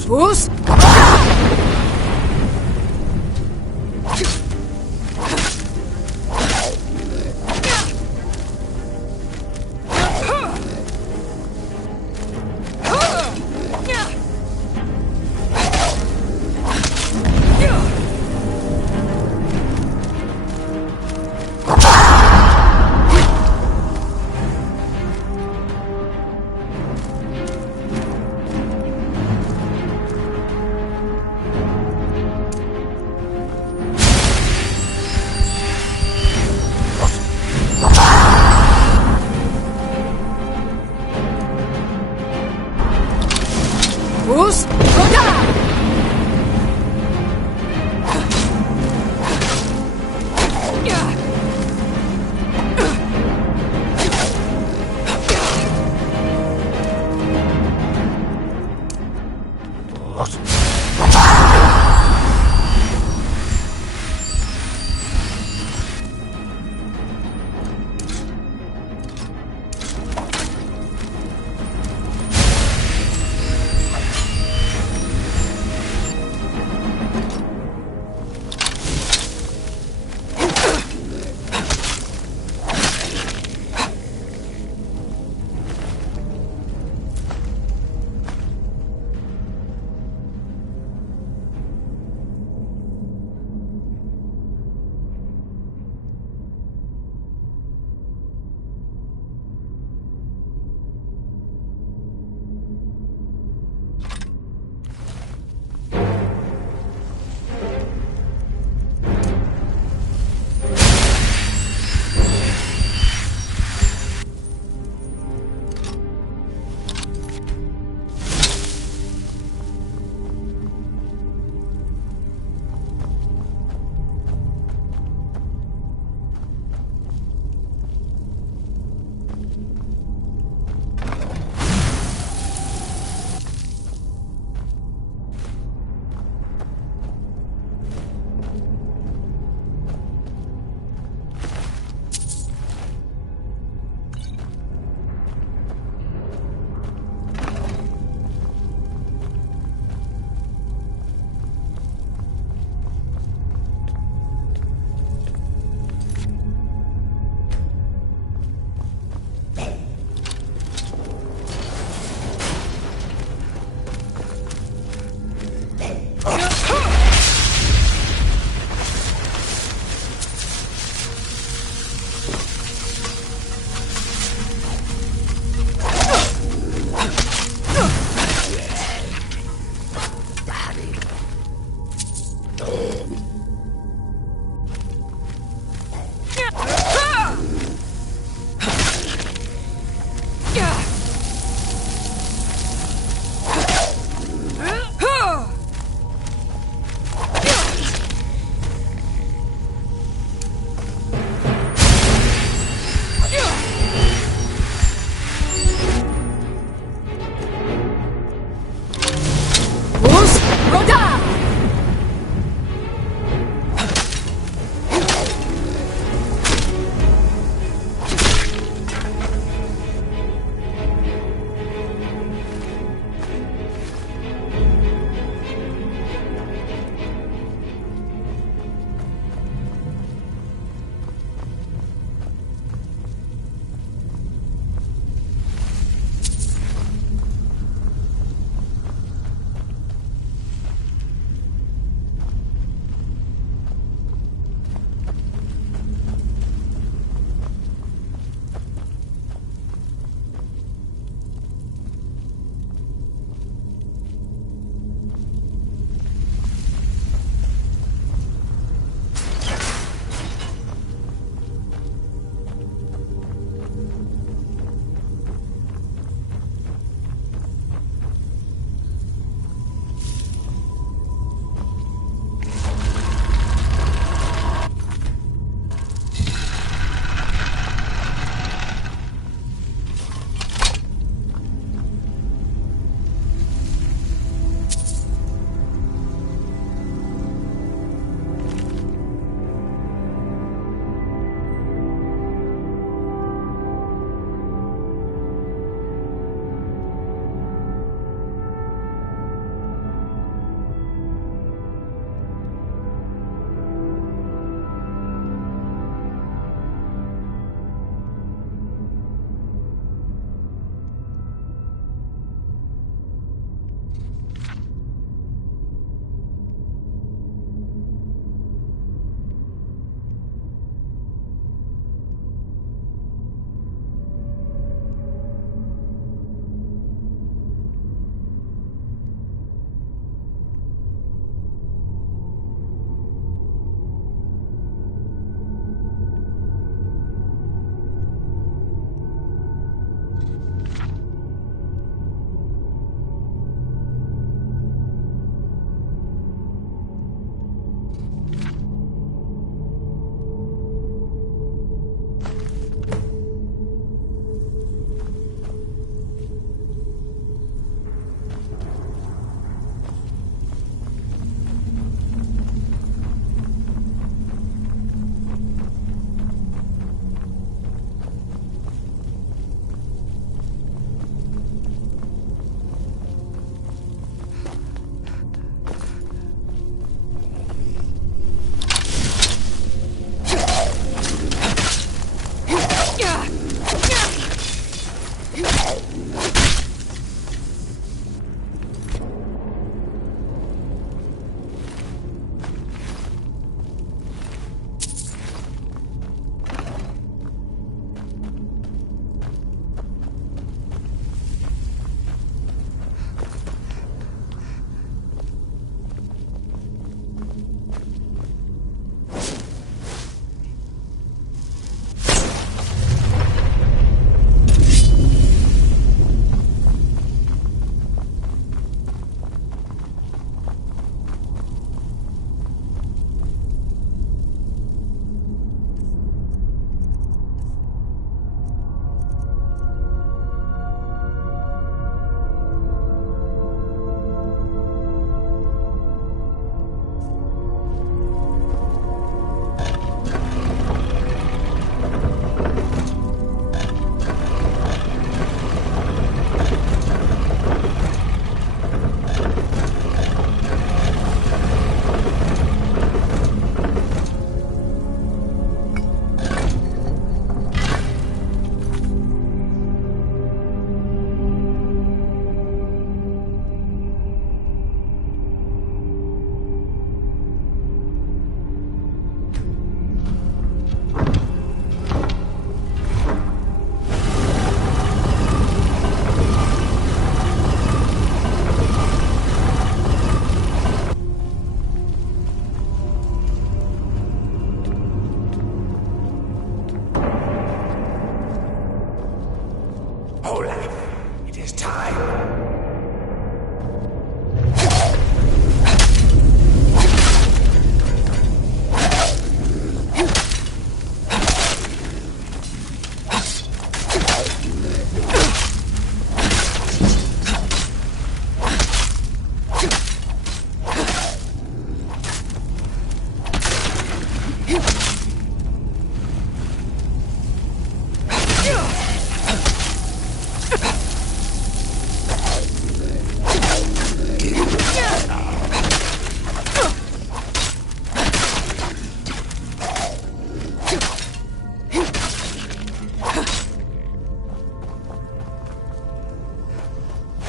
Who's?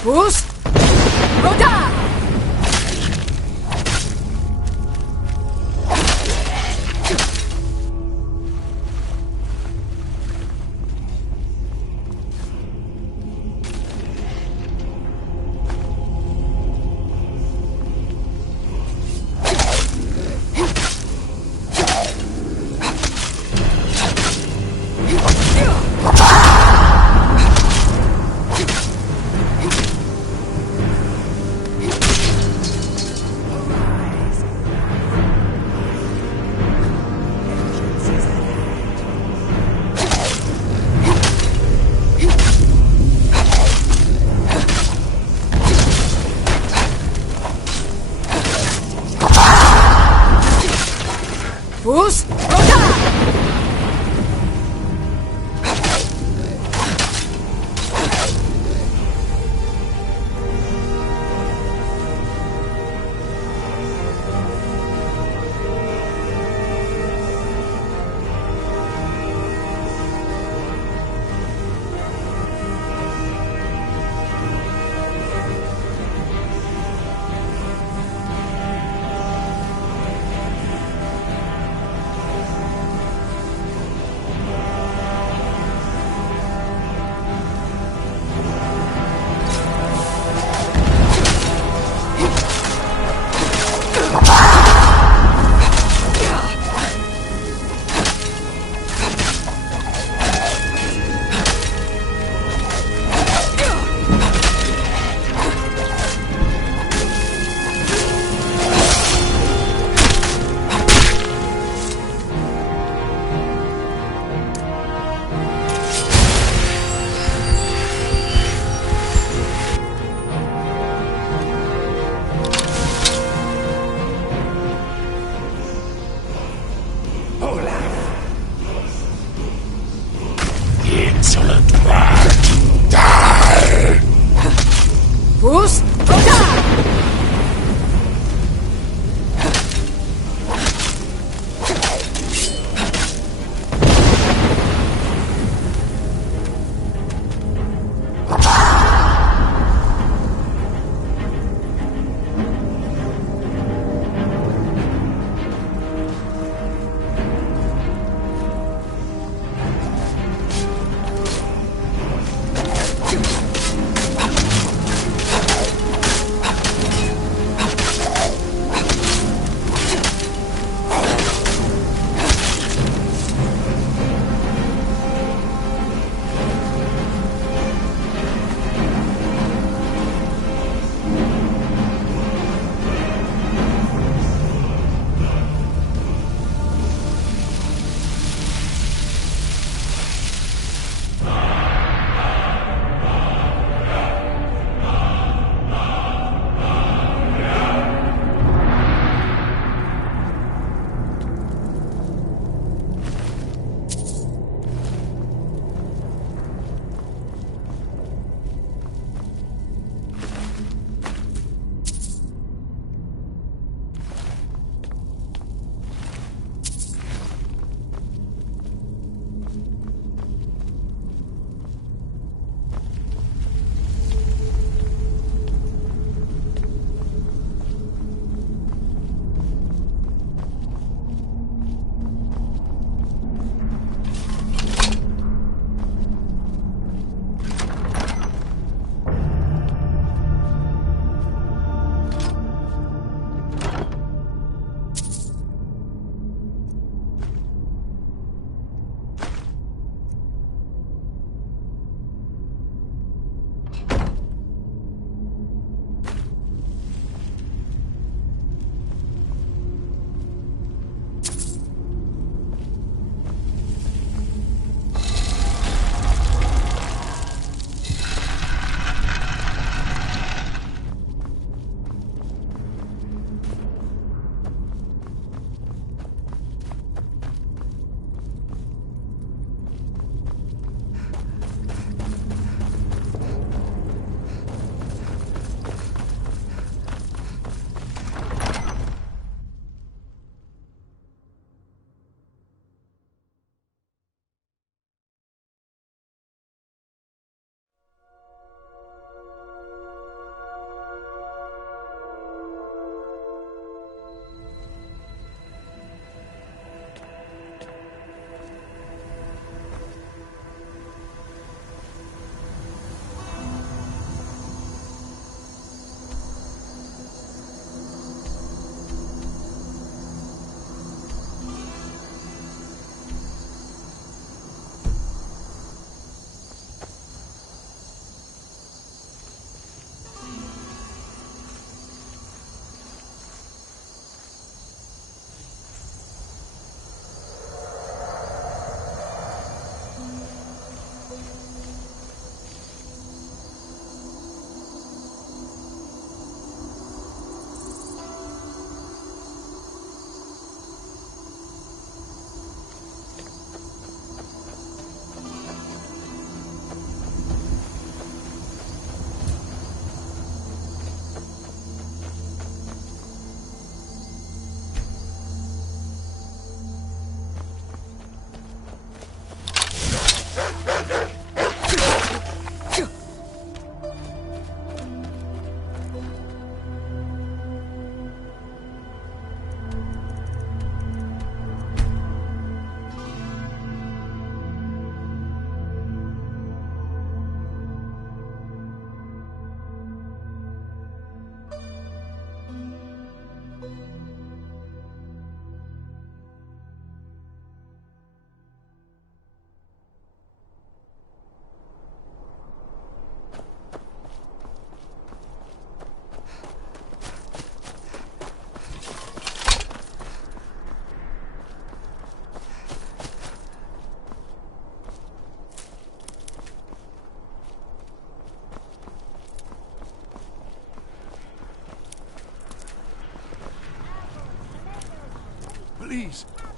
Boost! Roda!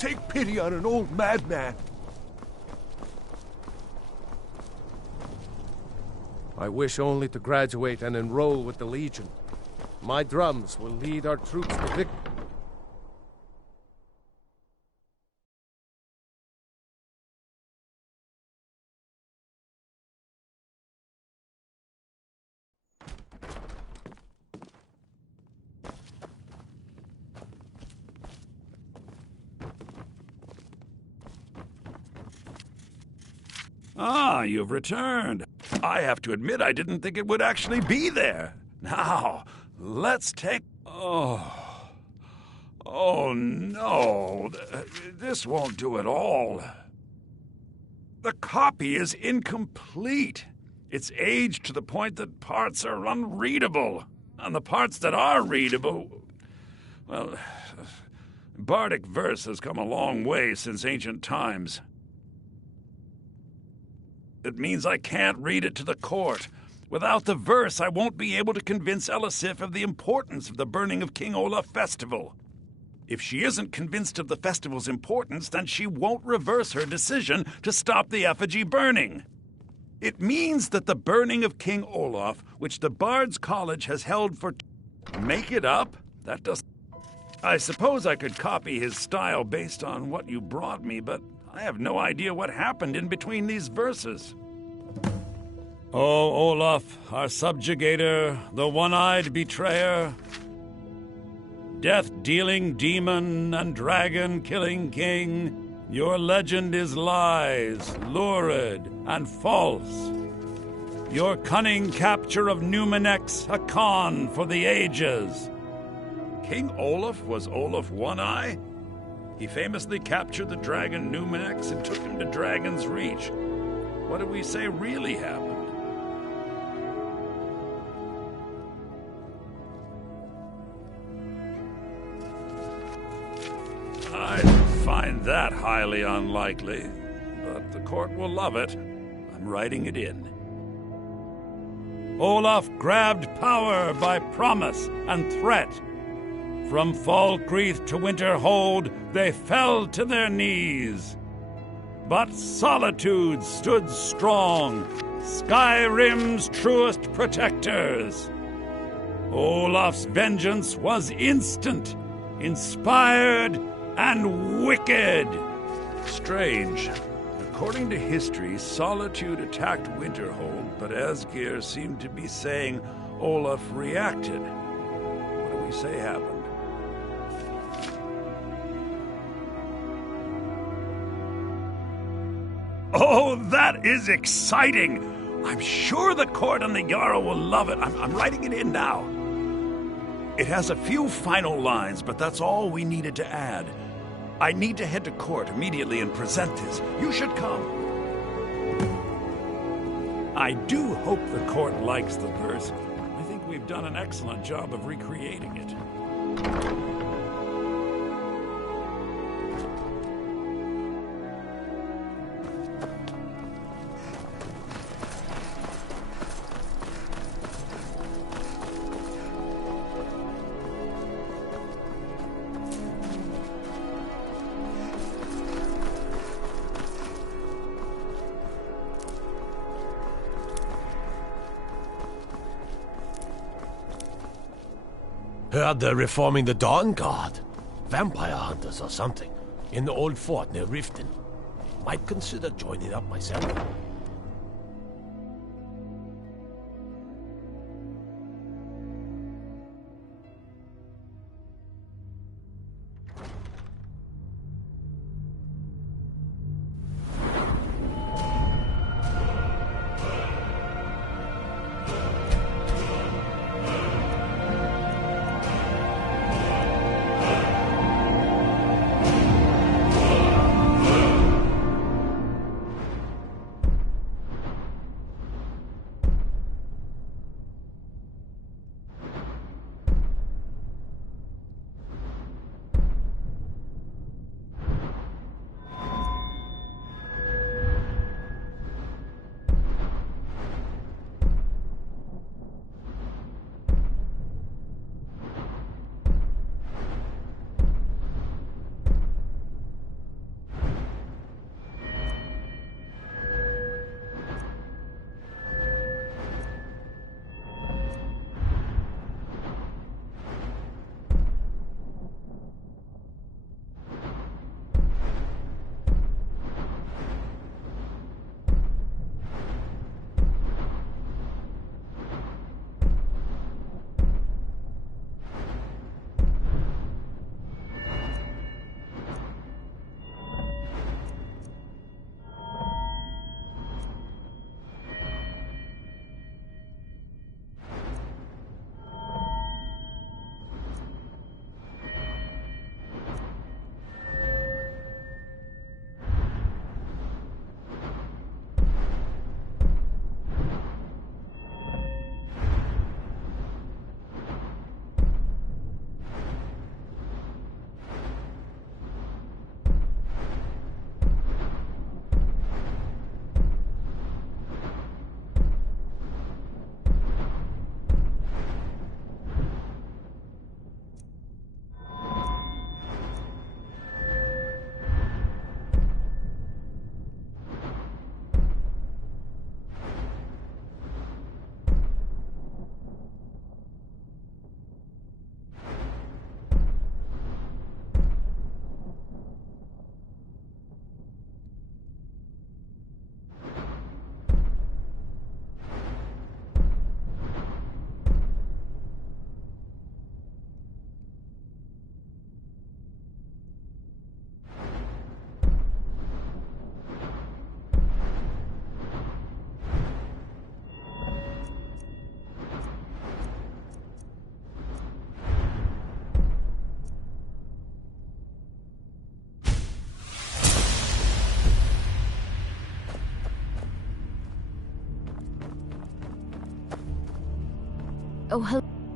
Take pity on an old madman. I wish only to graduate and enroll with the Legion. My drums will lead our troops to victory. Ah, you've returned. I have to admit I didn't think it would actually be there. Now, let's take... Oh no. This won't do at all. The copy is incomplete. It's aged to the point that parts are unreadable. And the parts that are readable... Well, bardic verse has come a long way since ancient times. It means I can't read it to the court. Without the verse, I won't be able to convince Elisif of the importance of the burning of King Olaf festival. If she isn't convinced of the festival's importance, then she won't reverse her decision to stop the effigy burning. It means that the burning of King Olaf, which the Bard's College has held for... Make it up? That doesn't... I suppose I could copy his style based on what you brought me, but I have no idea what happened in between these verses. O Olaf, our subjugator, the one-eyed betrayer, death-dealing demon and dragon-killing king, your legend is lies, lurid, and false. Your cunning capture of Numenex, a con for the ages. King Olaf was Olaf One-Eye? He famously captured the dragon Numenex and took him to Dragon's Reach. What do we say really happened? I find that highly unlikely, but the court will love it. I'm writing it in. Olaf grabbed power by promise and threat. From Falkreath to Winterhold, they fell to their knees. But Solitude stood strong, Skyrim's truest protectors. Olaf's vengeance was instant, inspired, and wicked. Strange. According to history, Solitude attacked Winterhold, but Asgeir seemed to be saying Olaf reacted. What do we say happened? Oh, that is exciting! I'm sure the court and the Jarl will love it. I'm writing it in now. It has a few final lines, but that's all we needed to add. I need to head to court immediately and present this. You should come. I do hope the court likes the verse. I think we've done an excellent job of recreating it. Heard they're reforming the Dawn Guard. Vampire hunters or something. In the old fort near Riften. Might consider joining up myself.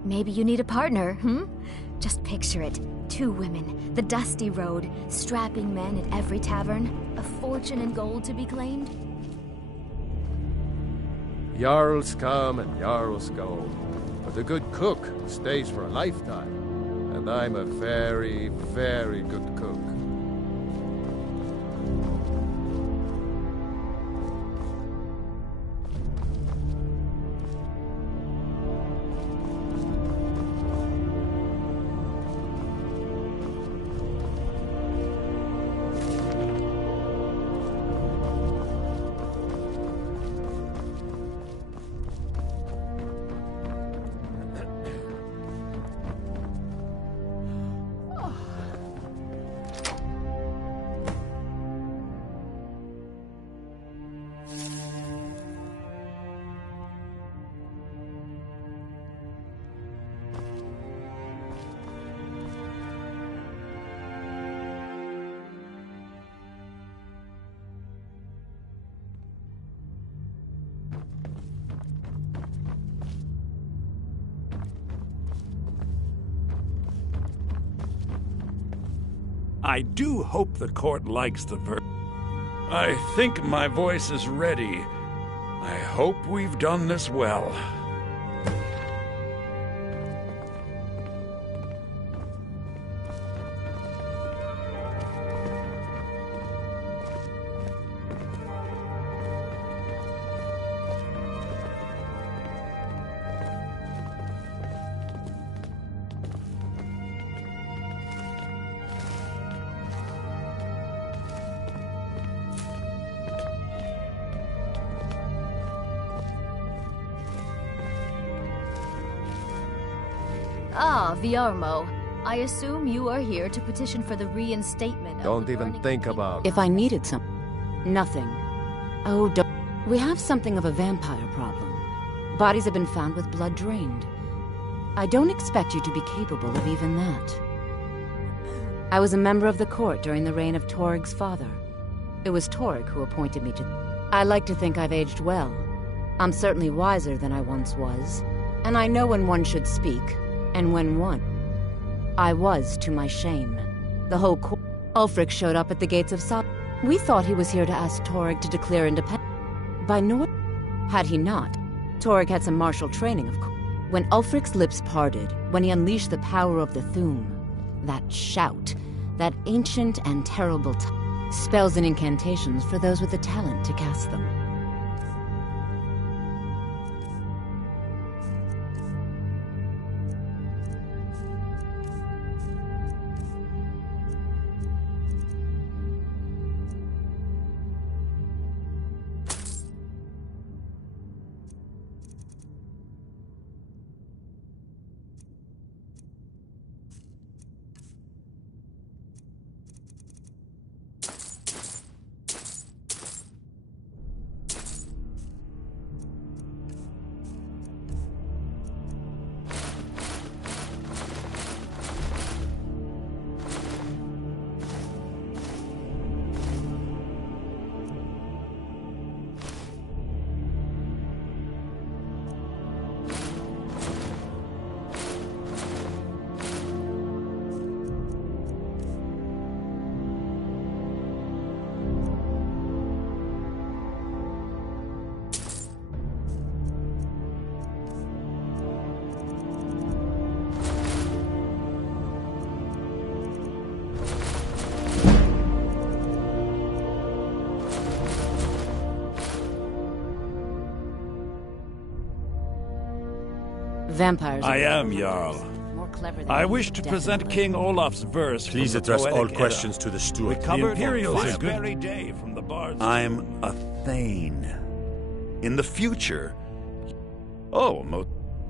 Maybe you need a partner, Just picture it. 2 women, the dusty road, strapping men at every tavern, a fortune in gold to be claimed. Jarls come and Jarls go, but a good cook stays for a lifetime. And I'm a very, very good cook. I do hope the court likes the verse. I think my voice is ready. I hope we've done this well. Ah, Viarmo. I assume you are here to petition for the reinstatement of Don't the even burning think king. about If I needed some... Nothing. Oh, don't... We have something of a vampire problem. Bodies have been found with blood drained. I don't expect you to be capable of even that. I was a member of the court during the reign of Torig's father. It was Torig who appointed me to... I like to think I've aged well. I'm certainly wiser than I once was. And I know when one should speak, and when one... I was, to my shame. The whole court... Ulfric showed up at the gates of Sop. We thought he was here to ask Torig to declare independence. By Nord... Had he not, Torig had some martial training, of course. When Ulfric's lips parted, when he unleashed the power of the Thu'um, that shout, that ancient and terrible spells and incantations for those with the talent to cast them. Vampires. I am Jarl. More clever than I you, wish to present definitely. King Olaf's verse. Please from the address all Poetic questions Edda. to the steward. Recovered the Imperials this very day from the bard's. I'm a Thane. In the future.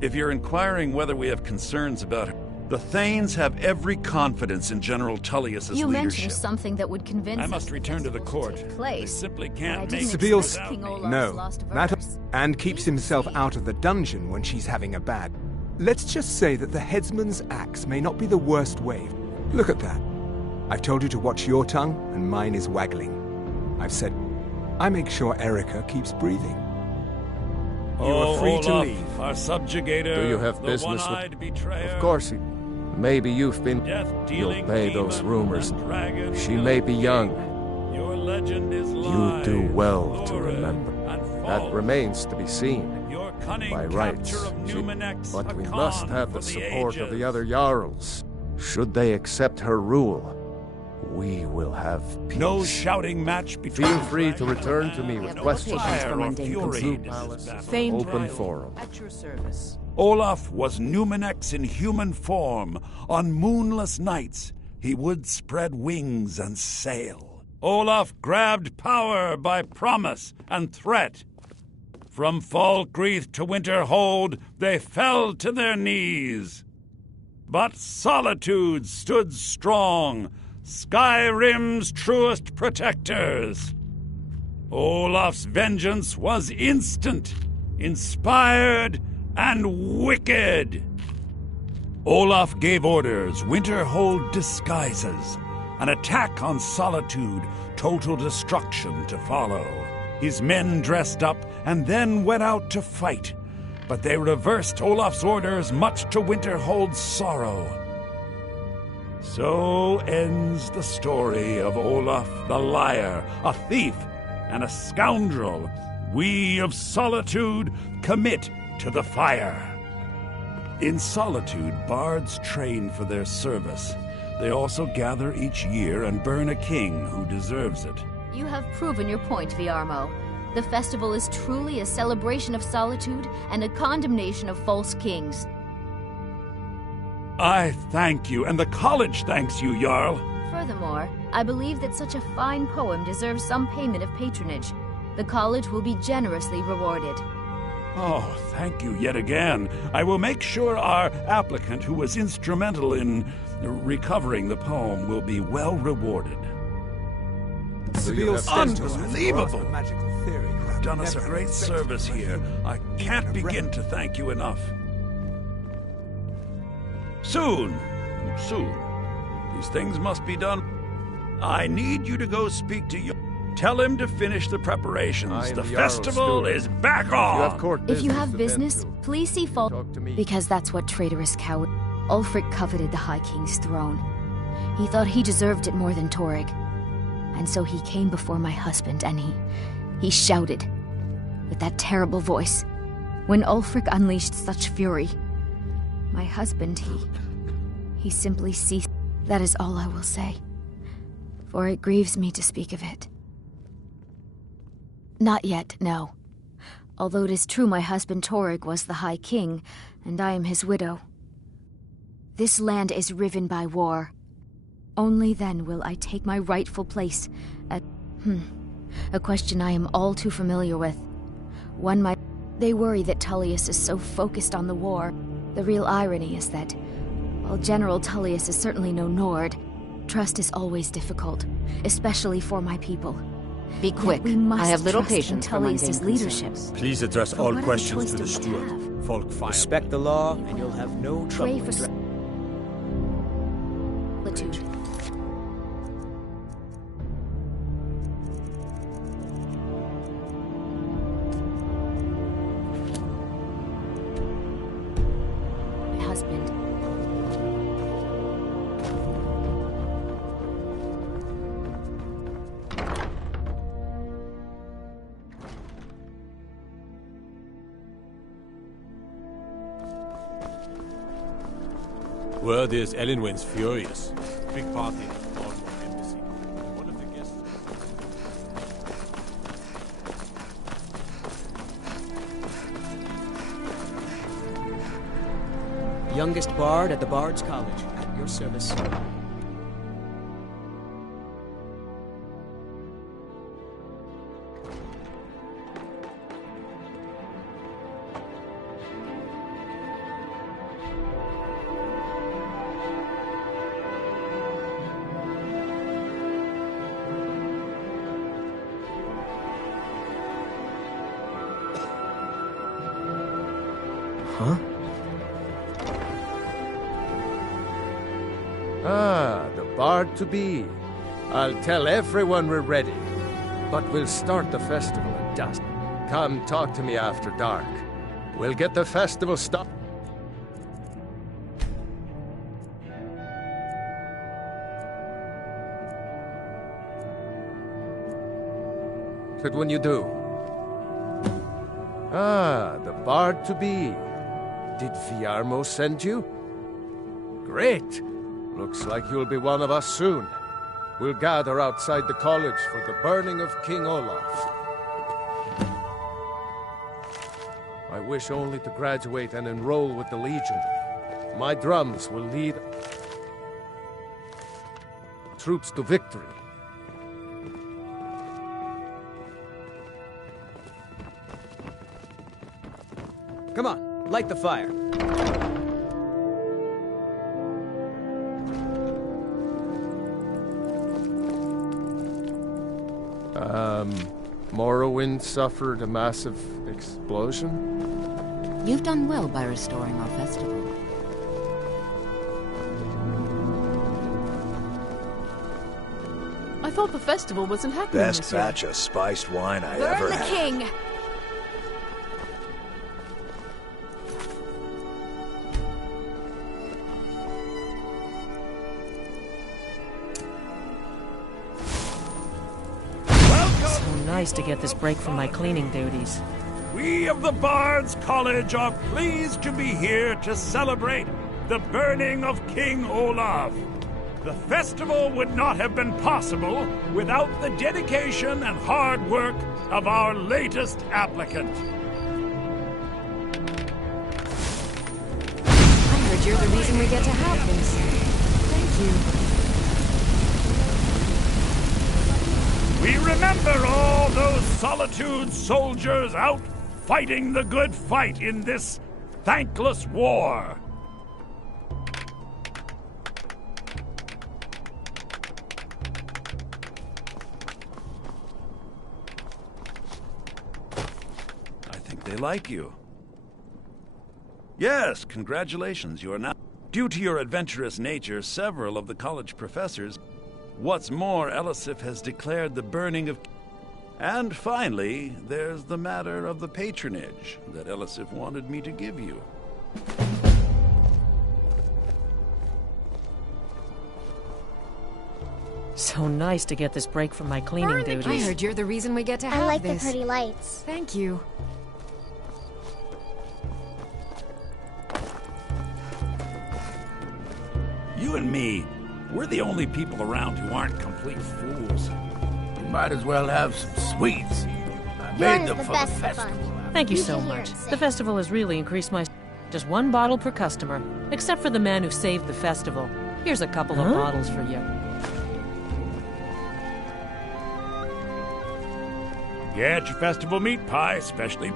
If you're inquiring whether we have concerns about her, the Thanes have every confidence in General Tullius's You leadership. mentioned something that would convince I us must that return to the festival court. should take They place. simply But I can't didn't make Sabiel's- expect King Olaf's No, lost that verse. and keeps himself out of the dungeon when she's having a bad. Let's just say that the headsman's axe may not be the worst way. Look at that. I've told you to watch your tongue, and mine is waggling. I've said, I make sure Erica keeps breathing. You are free to Olaf, leave. our subjugator, Do you have the business one-eyed with... betrayer, Of course, maybe you've been... You'll death-dealing pay those demon rumors. and dragon She may be young. Your legend is You lies, do well to lurid, remember. and That false. remains to be seen. Your cunning By rights. capture of Numenex, But a we con must have for the support of ages. the other Jarls. Should they accept her rule, we will have peace. No shouting match between Feel free to dragon return and to me have with no questions. patience fire for or mundane fury. Blue This is Palace battle. is Famed open rival. forum. At your service. Olaf was Numenex in human form. On moonless nights, he would spread wings and sail. Olaf grabbed power by promise and threat. From Falkreath to Winterhold, they fell to their knees. But Solitude stood strong, Skyrim's truest protectors. Olaf's vengeance was instant, inspired, and wicked. Olaf gave orders, Winterhold disguises, an attack on Solitude, total destruction to follow. His men dressed up and then went out to fight, but they reversed Olaf's orders, much to Winterhold's sorrow. So ends the story of Olaf the liar, a thief and a scoundrel. We of Solitude commit to the fire. In Solitude, bards train for their service. They also gather each year and burn a king who deserves it. You have proven your point, Viarmo. The festival is truly a celebration of solitude and a condemnation of false kings. I thank you, and the college thanks you, Jarl. Furthermore, I believe that such a fine poem deserves some payment of patronage. The college will be generously rewarded. Oh, thank you yet again. I will make sure our applicant, who was instrumental in recovering the poem, will be well rewarded. Seville's Unbelievable! magical theory. You've done us a great service here. I can't begin to thank you enough. Soon. These things must be done. I need you to go speak to you. Tell him to finish the preparations. I am The the Jarl's festival steward. is back You have on. court If you have to business, tend to. please see Falk. Talk to me. Because that's what traitorous coward. Ulfric coveted the High King's throne. He thought he deserved it more than Torrig. And so he came before my husband and he shouted with that terrible voice. When Ulfric unleashed such fury, my husband, he simply ceased. That is all I will say. For it grieves me to speak of it. Not yet, no. Although it is true my husband Torrig was the High King, and I am his widow. This land is riven by war. Only then will I take my rightful place at... A question I am all too familiar with. One might... They worry that Tullius is so focused on the war. The real irony is that, while General Tullius is certainly no Nord, trust is always difficult, especially for my people. Be quick. We must I have little trust in patience for Tullius's mundane leadership. concerns. Please address But all what other questions choice to do the we steward. have? Folk fire. Respect the law, and you'll have no trouble. Pray for solitude. My husband. Word is Elenwen's furious. Big party at the Northern Embassy. One of the guests... Youngest bard at the Bard's College. At your service. Huh? Ah, the bard to be. I'll tell everyone we're ready. But we'll start the festival at dusk. Come talk to me after dark. We'll get the festival stopped. Good when you do. Ah, the bard-to-be. Did Viarmo send you? Great. Looks like you'll be one of us soon. We'll gather outside the college for the burning of King Olaf. I wish only to graduate and enroll with the Legion. My drums will lead troops to victory. Come on, light the fire. Morrowind suffered a massive explosion? You've done well by restoring our festival. I thought the festival wasn't happening this Best year. batch of spiced wine I Burn ever the had. king! So nice to get this break from my cleaning duties. We of the Bard's College are pleased to be here to celebrate the burning of King Olaf. The festival would not have been possible without the dedication and hard work of our latest applicant. I heard you're the reason we get to have this. Thank you. We remember all those Solitude soldiers out fighting the good fight in this thankless war. I think they like you. Yes, congratulations, you are now. Due to your adventurous nature, several of the college professors. What's more, Elisif has declared the burning of... And finally, there's the matter of the patronage that Elisif wanted me to give you. So nice to get this break from my cleaning duties. I heard you're the reason we get to have I like this. the pretty lights. Thank you. You and me, we're the only people around who aren't complete fools. You might as well have some sweets. I Yours made is them the for best the festival. fun. Thank you You so can hear much. it The sing. festival has really increased my... Just one bottle per customer, except for the man who saved the festival. Here's a couple of bottles for you. Get your festival meat pie, especially...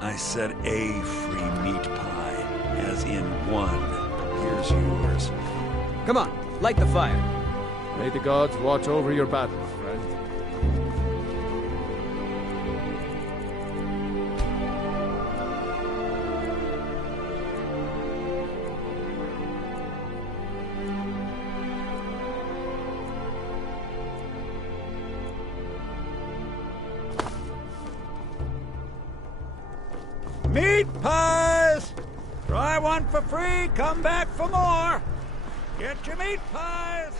I said a free meat pie, as in one. Here's yours. Come on, light the fire. May the gods watch over your battle, friend. Meat pies! Try one for free, come back for more! Get your meat pies!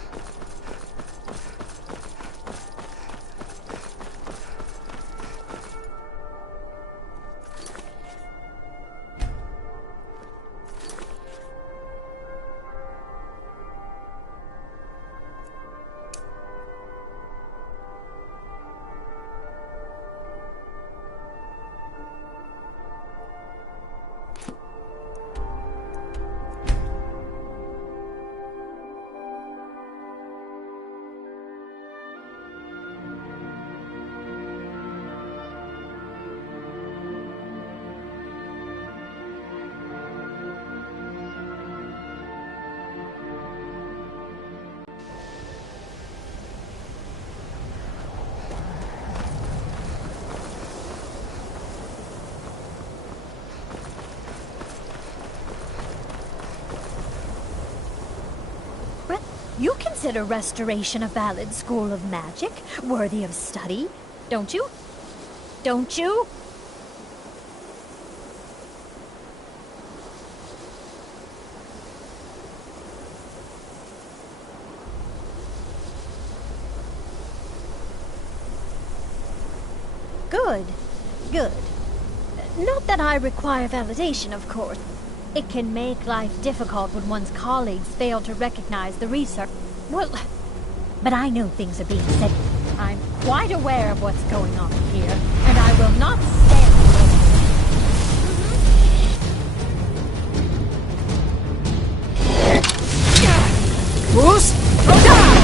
You consider restoration a valid school of magic, worthy of study, don't you? Don't you? Good. Good. Not that I require validation, of course. It can make life difficult when one's colleagues fail to recognize the research. Well, but I know things are being said. I'm quite aware of what's going on here, and I will not stand for it. Bruce, throw down!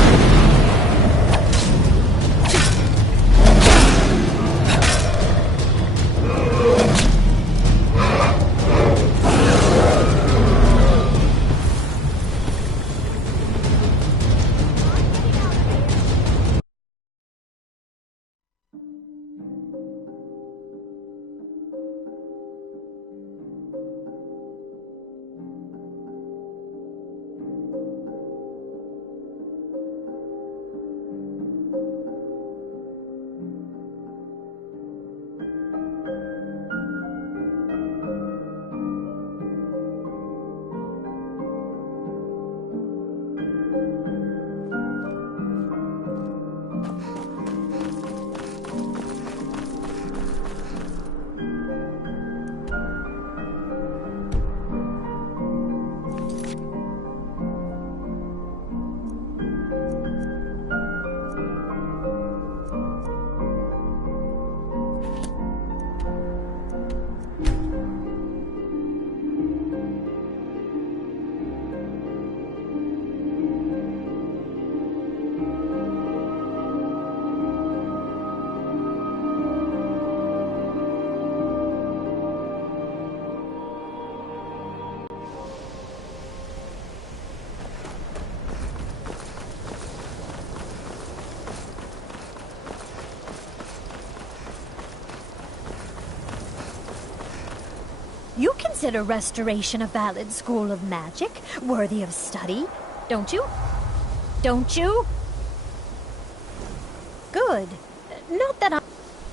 You consider restoration a valid school of magic, worthy of study, don't you? Don't you? Good. Not that I...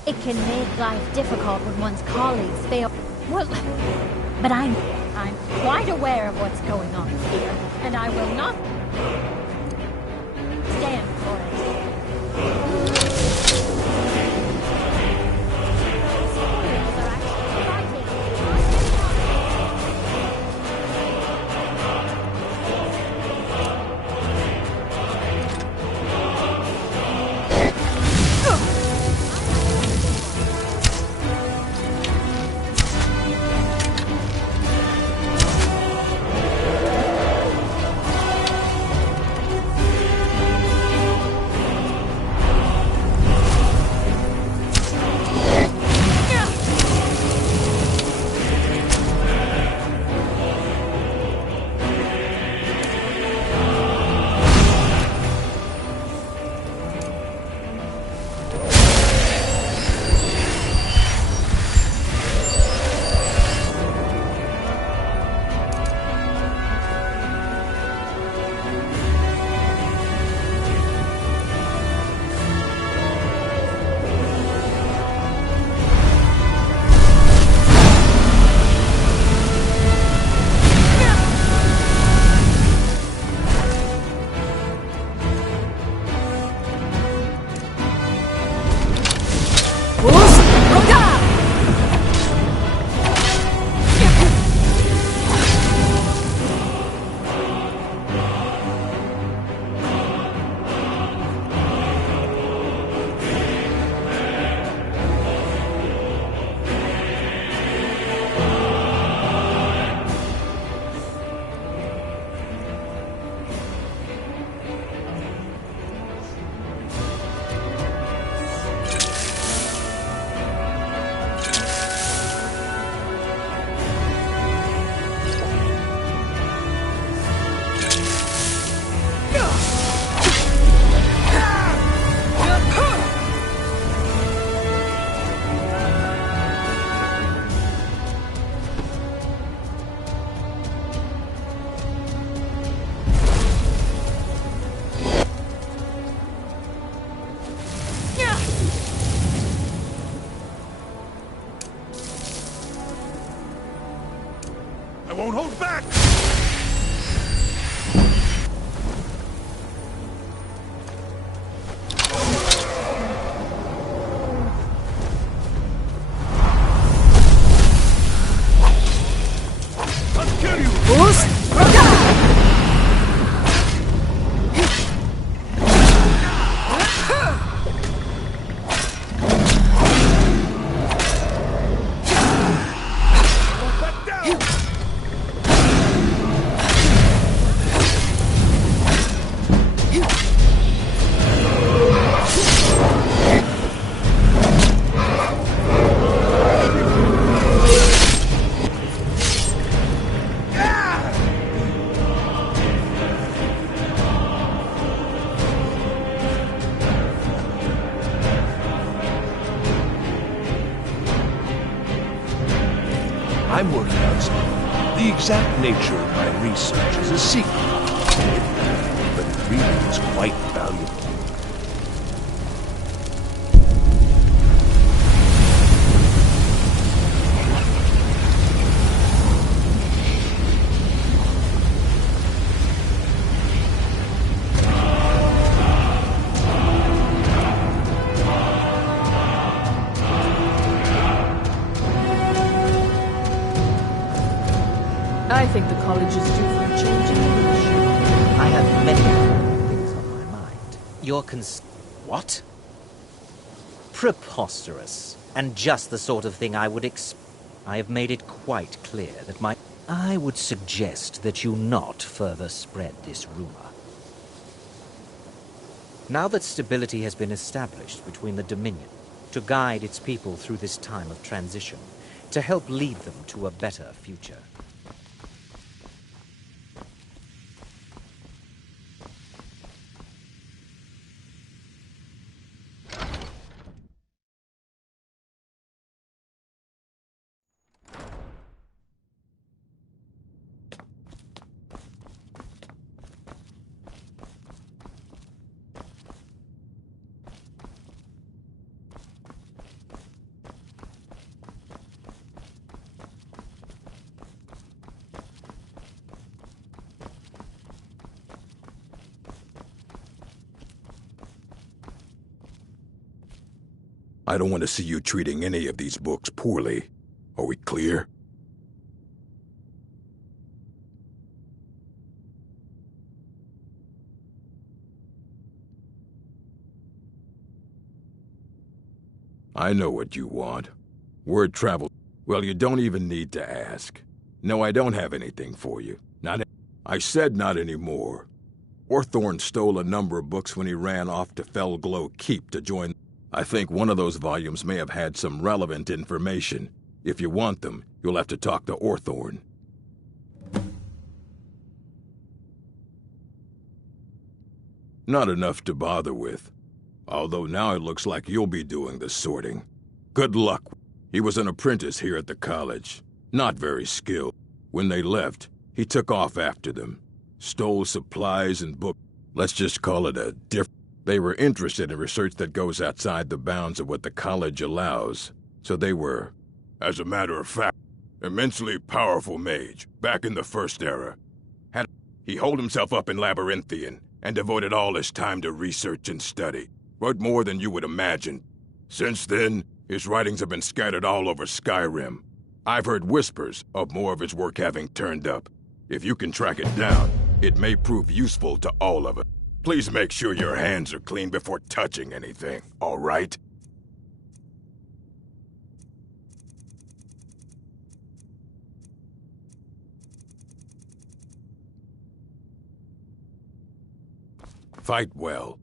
It can make life difficult when one's colleagues fail... Well, but I'm quite aware of what's going on here, and I will not stand for it. I won't hold back! I'm working on something. The exact nature of my research is a secret, but it really is quite valuable. I think the college is due for a change in leadership. I have many important things on my mind. Your What? Preposterous. And just the sort of thing I would I have made it quite clear that I would suggest that you not further spread this rumor. Now that stability has been established between the Dominion, to guide its people through this time of transition, to help lead them to a better future. I don't want to see you treating any of these books poorly. Are we clear? I know what you want. Word travel. Well, you don't even need to ask. No, I don't have anything for you. I said not anymore. Orthorn stole a number of books when he ran off to Felglow Keep to join. I think one of those volumes may have had some relevant information. If you want them, you'll have to talk to Orthorn. Not enough to bother with. Although now it looks like you'll be doing the sorting. Good luck. He was an apprentice here at the college. Not very skilled. When they left, he took off after them. Stole supplies and books. Let's just call it a They were interested in research that goes outside the bounds of what the college allows. So they were, as a matter of fact, immensely powerful mage, back in the First Era. He holed himself up in Labyrinthian, and devoted all his time to research and study. Wrote more than you would imagine. Since then, his writings have been scattered all over Skyrim. I've heard whispers of more of his work having turned up. If you can track it down, it may prove useful to all of us. Please make sure your hands are clean before touching anything, all right? Fight well.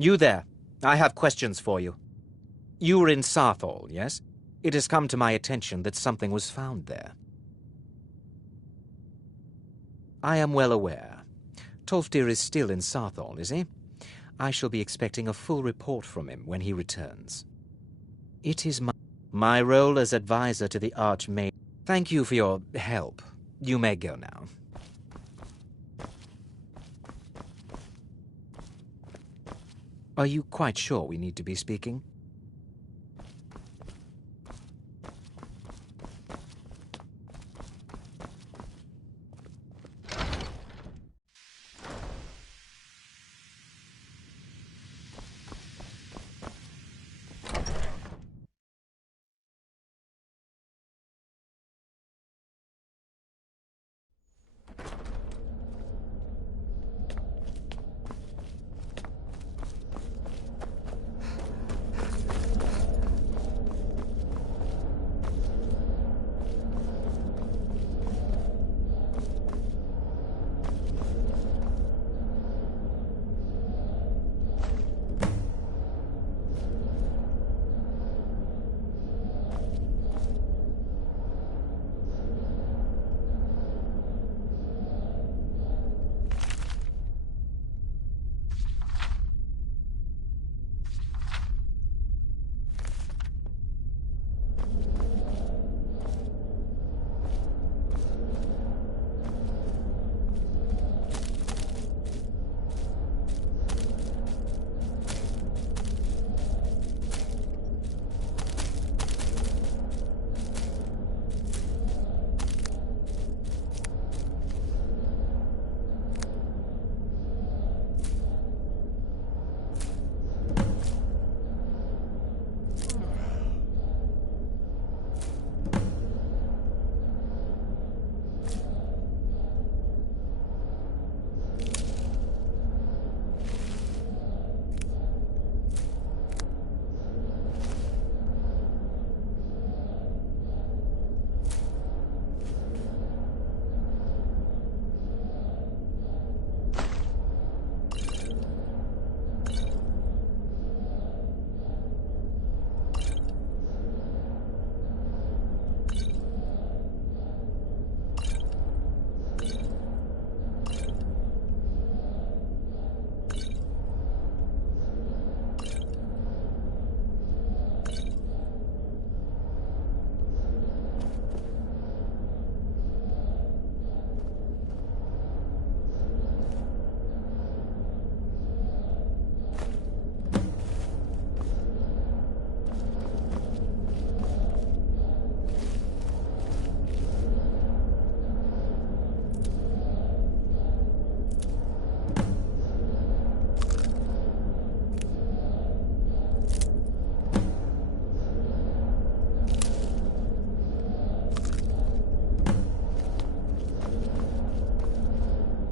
You there. I have questions for you. You were in Sarthal, yes? It has come to my attention that something was found there. I am well aware. Tolfdir is still in Sarthal, is he? I shall be expecting a full report from him when he returns. It is my role as advisor to the Archmage. Thank you for your help. You may go now. Are you quite sure we need to be speaking?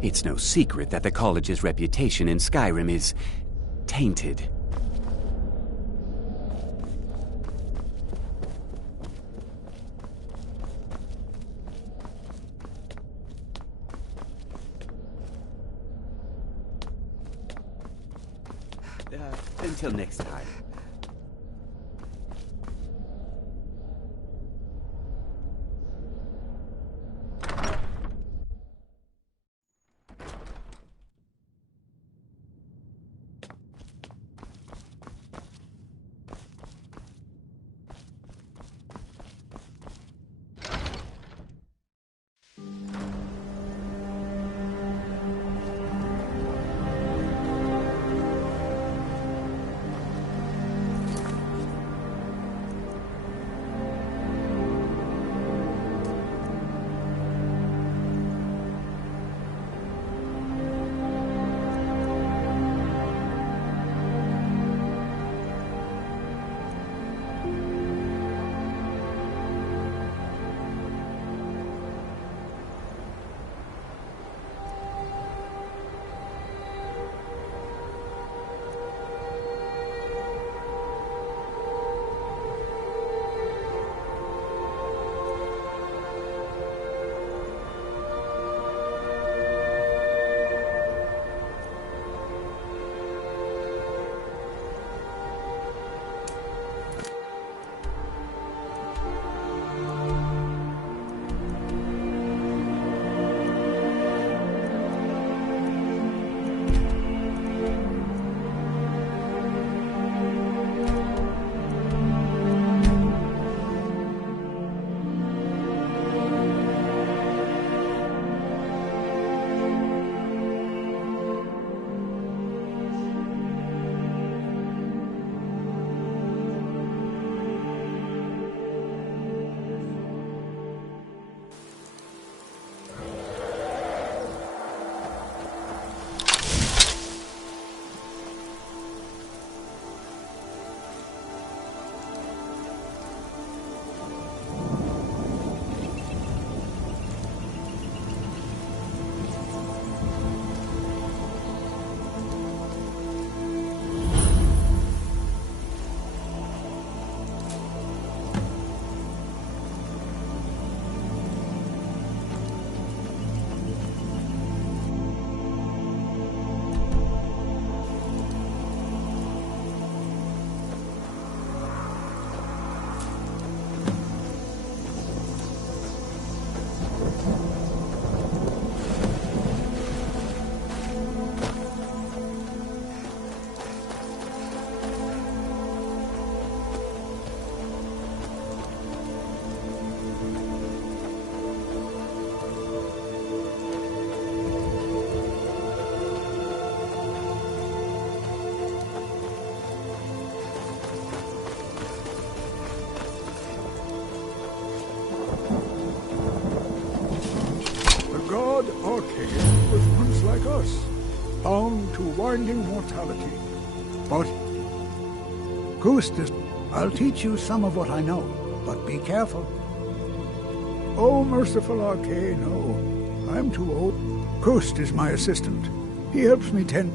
It's no secret that the college's reputation in Skyrim is tainted. Until next time. Arcade was once like us, bound to winding mortality. But Ghost, I'll teach you some of what I know, but be careful. Oh, merciful Arcade, no, I'm too old. Ghost is my assistant. He helps me tend.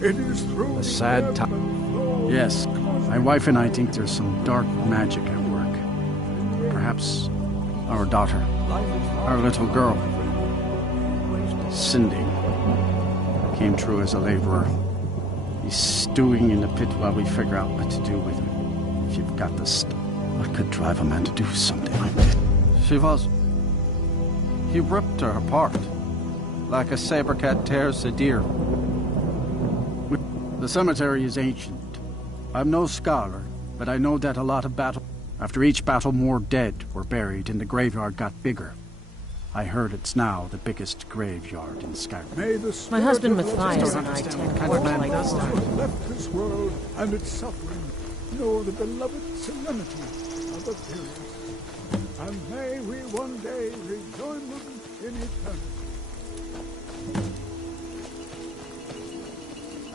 It is through a sad time. Yes, my wife and I think there's some dark magic at work. Perhaps our daughter, our little girl, Cindy, came through as a laborer. He's stewing in the pit while we figure out what to do with him. If you've got this, what could drive a man to do something like this? He ripped her apart, like a saber cat tears a deer. The cemetery is ancient. I'm no scholar, but I know that a lot of after each battle more dead were buried and the graveyard got bigger. I heard it's now the biggest graveyard in Skyrim. My husband Matthias and I tend court like this time. Left this world and its suffering, know the beloved serenity of appearance. And may we one day rejoin them in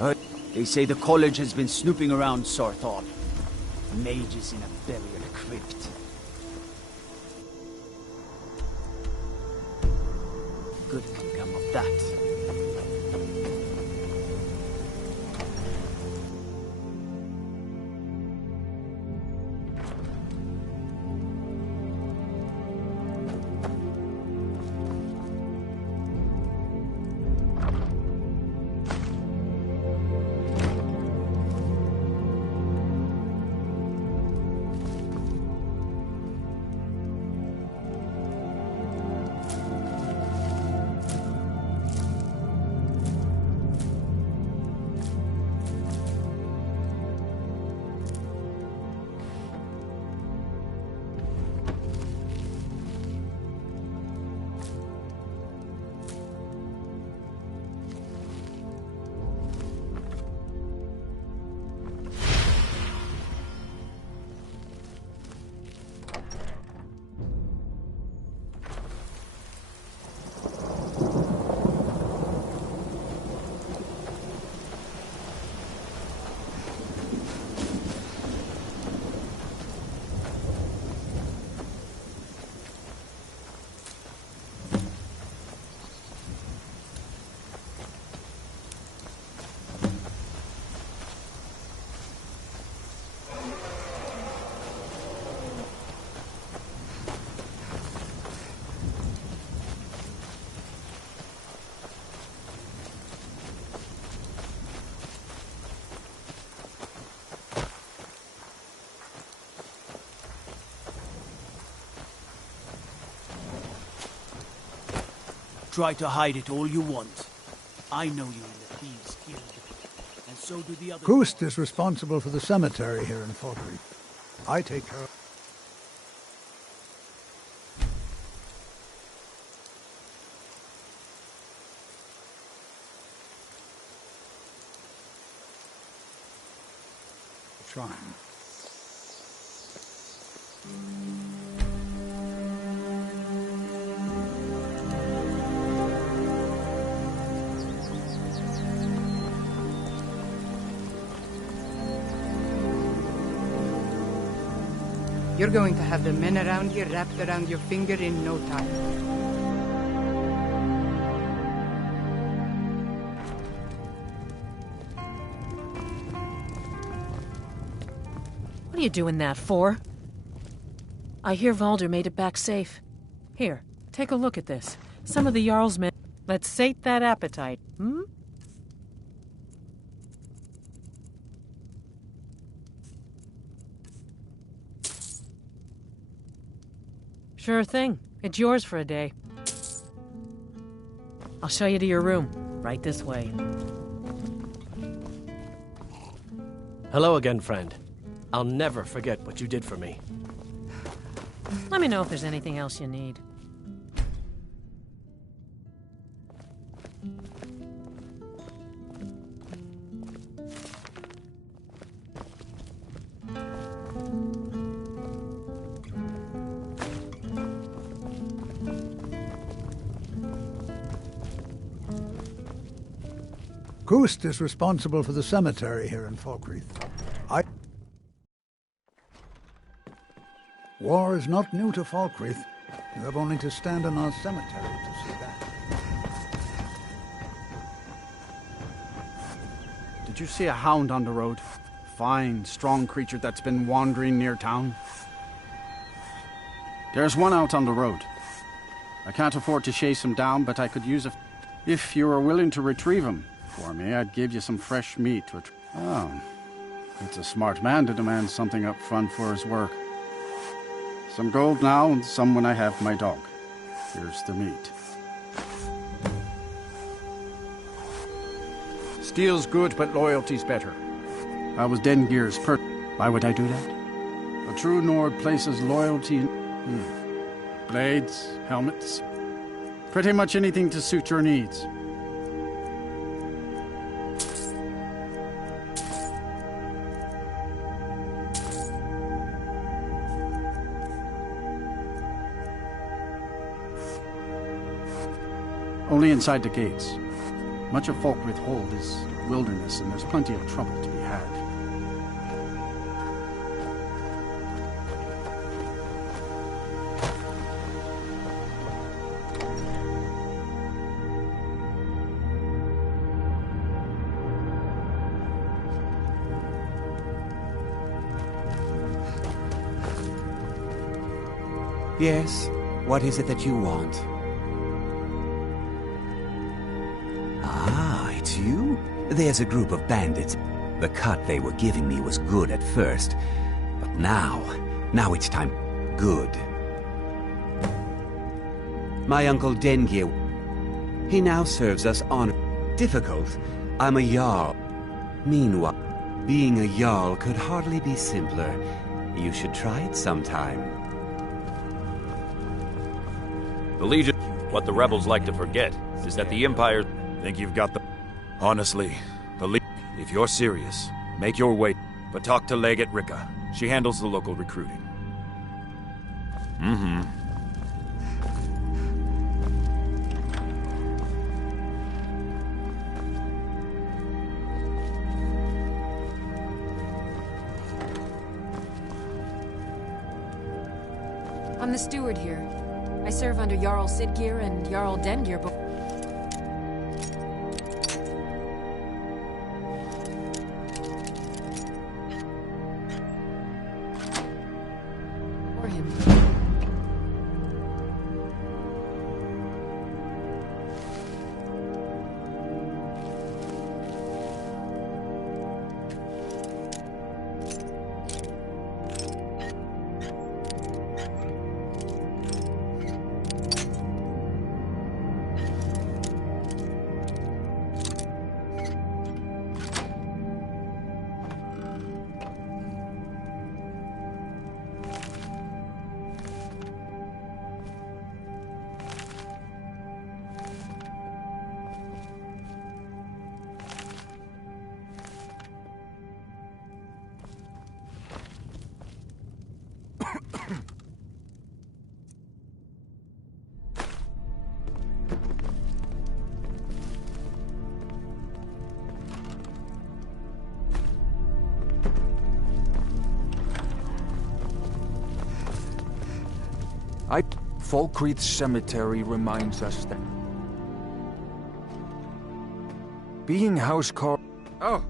eternity. They say the college has been snooping around Sarthal. Mages in a burial crypt. Good can come of that. Try to hide it all you want. I know you in the Thieves Guild, and so do the others. Kust is responsible for the cemetery here in Falkreath. I take care. Shrine. You're going to have the men around here wrapped around your finger in no time. What are you doing that for? I hear Valder made it back safe. Here, take a look at this. Some of the Jarl's men... Let's sate that appetite, hmm? Sure thing. It's yours for a day. I'll show you to your room. Right this way. Hello again, friend. I'll never forget what you did for me. Let me know if there's anything else you need. Kust is responsible for the cemetery here in Falkreath. War is not new to Falkreath. You have only to stand in our cemetery to see that. Did you see a hound on the road? Fine, strong creature that's been wandering near town. There's one out on the road. I can't afford to chase him down, but I could use a... If you were willing to retrieve him for me, I'd give you some fresh meat. Oh, it's a smart man to demand something up front for his work. Some gold now, and some when I have my dog. Here's the meat. Steel's good, but loyalty's better. I was Dengir's per... Why would I do that? A true Nord places loyalty in... Blades, helmets... Pretty much anything to suit your needs. Only inside the gates. Much of Falkreath Hold is wilderness, and there's plenty of trouble to be had. Yes? What is it that you want? Ah, it's you? There's a group of bandits. The cut they were giving me was good at first. But now it's time. Good. My uncle Dengir, he now serves us on... Difficult. I'm a Jarl. Meanwhile, being a Jarl could hardly be simpler. You should try it sometime. The Legion, what the rebels like to forget, is that the Empire... Think you've got the... Honestly, the Legion, if you're serious, make your way, but talk to Legate Rika. She handles the local recruiting. Mm-hmm. I'm the steward here. I serve under Jarl Sidgir and Jarl Dengir. For him. Falkreath Cemetery reminds us that being housecarl... Oh.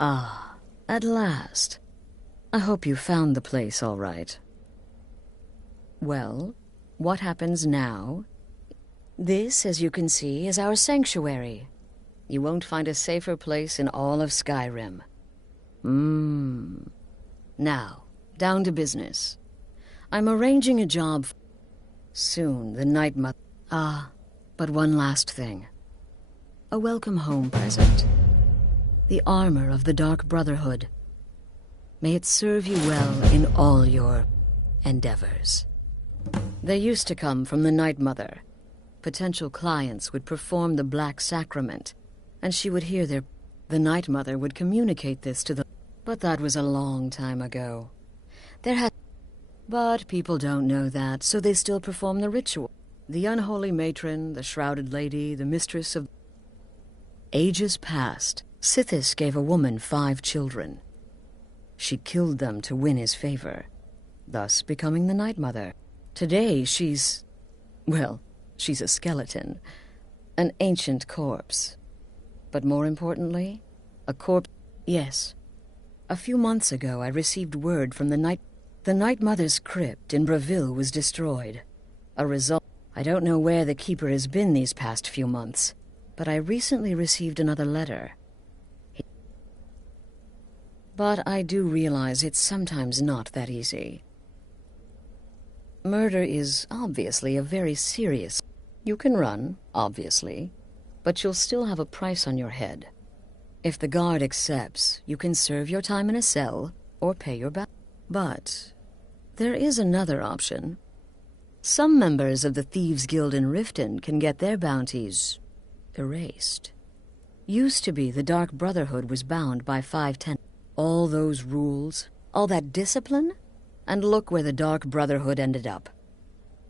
Ah, at last. I hope you found the place all right. Well, what happens now? This, as you can see, is our sanctuary. You won't find a safer place in all of Skyrim. Now, down to business. I'm arranging a job soon, the Night Mother. Ah, but one last thing. A welcome home present. The armor of the Dark Brotherhood. May it serve you well in all your endeavors. They used to come from the Night Mother. Potential clients would perform the Black Sacrament, and she would hear their... The Night Mother would communicate this to the... But that was a long time ago. But people don't know that, so they still perform the ritual. The unholy matron, the shrouded lady, the mistress of... Ages past, Sithis gave a woman 5 children. She killed them to win his favor, thus becoming the Night Mother. Today she's... well, she's a skeleton. An ancient corpse. But more importantly, a corpse... Yes. A few months ago I received word from the Night... The Night Mother's crypt in Bravil was destroyed. A result... I don't know where the Keeper has been these past few months, but I recently received another letter. But I do realize it's sometimes not that easy. Murder is obviously a very serious... You can run, obviously, but you'll still have a price on your head. If the guard accepts, you can serve your time in a cell or pay your back. But there is another option. Some members of the Thieves' Guild in Riften can get their bounties erased. Used to be the Dark Brotherhood was bound by 510. All those rules, all that discipline, and look where the Dark Brotherhood ended up.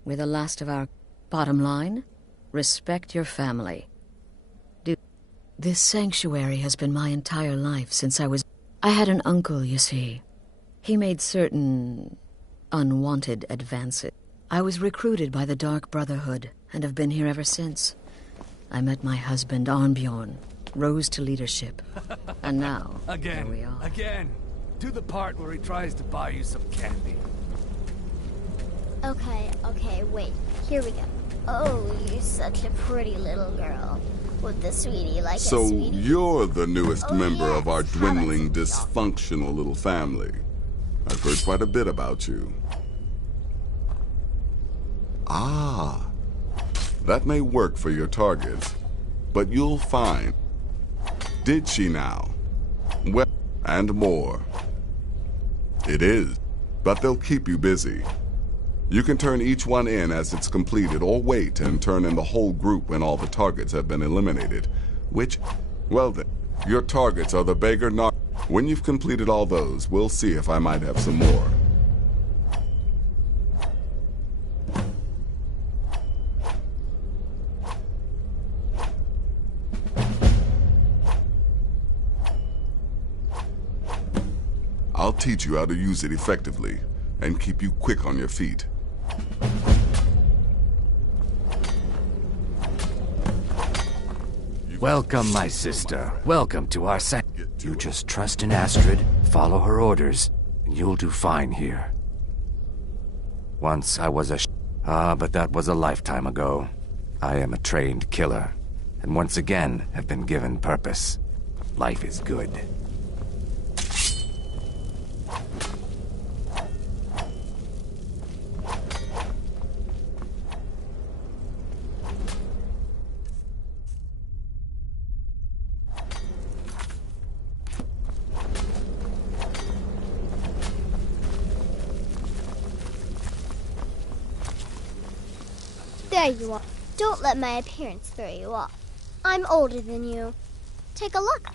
We're the last of our... Bottom line, respect your family. This sanctuary has been my entire life since I was... I had an uncle, you see. He made certain... unwanted advances. I was recruited by the Dark Brotherhood, and have been here ever since. I met my husband, Arnbjorn. rose to leadership. And now, Again, here we are. again. Do the part where he tries to buy you some candy. Okay, wait. Here we go. Oh, you're such a pretty little girl. With the sweetie like So a sweetie. you're the newest member of our yes. dwindling, dysfunctional little family. I've heard quite a bit about you. Ah, that may work for your target, but you'll find. Did she now? Well, and more. It is, but they'll keep you busy. You can turn each one in as it's completed, or wait and turn in the whole group when all the targets have been eliminated. Which, well then, your targets are the beggar nar. When you've completed all those, we'll see if I might have some more. I'll teach you how to use it effectively, and keep you quick on your feet. Welcome, my sister. Welcome to our set. You just trust in Astrid, follow her orders, and you'll do fine here. Once I was a but that was a lifetime ago. I am a trained killer, and once again have been given purpose. Life is good. There you are. Don't let my appearance throw you off. I'm older than you. Take a look.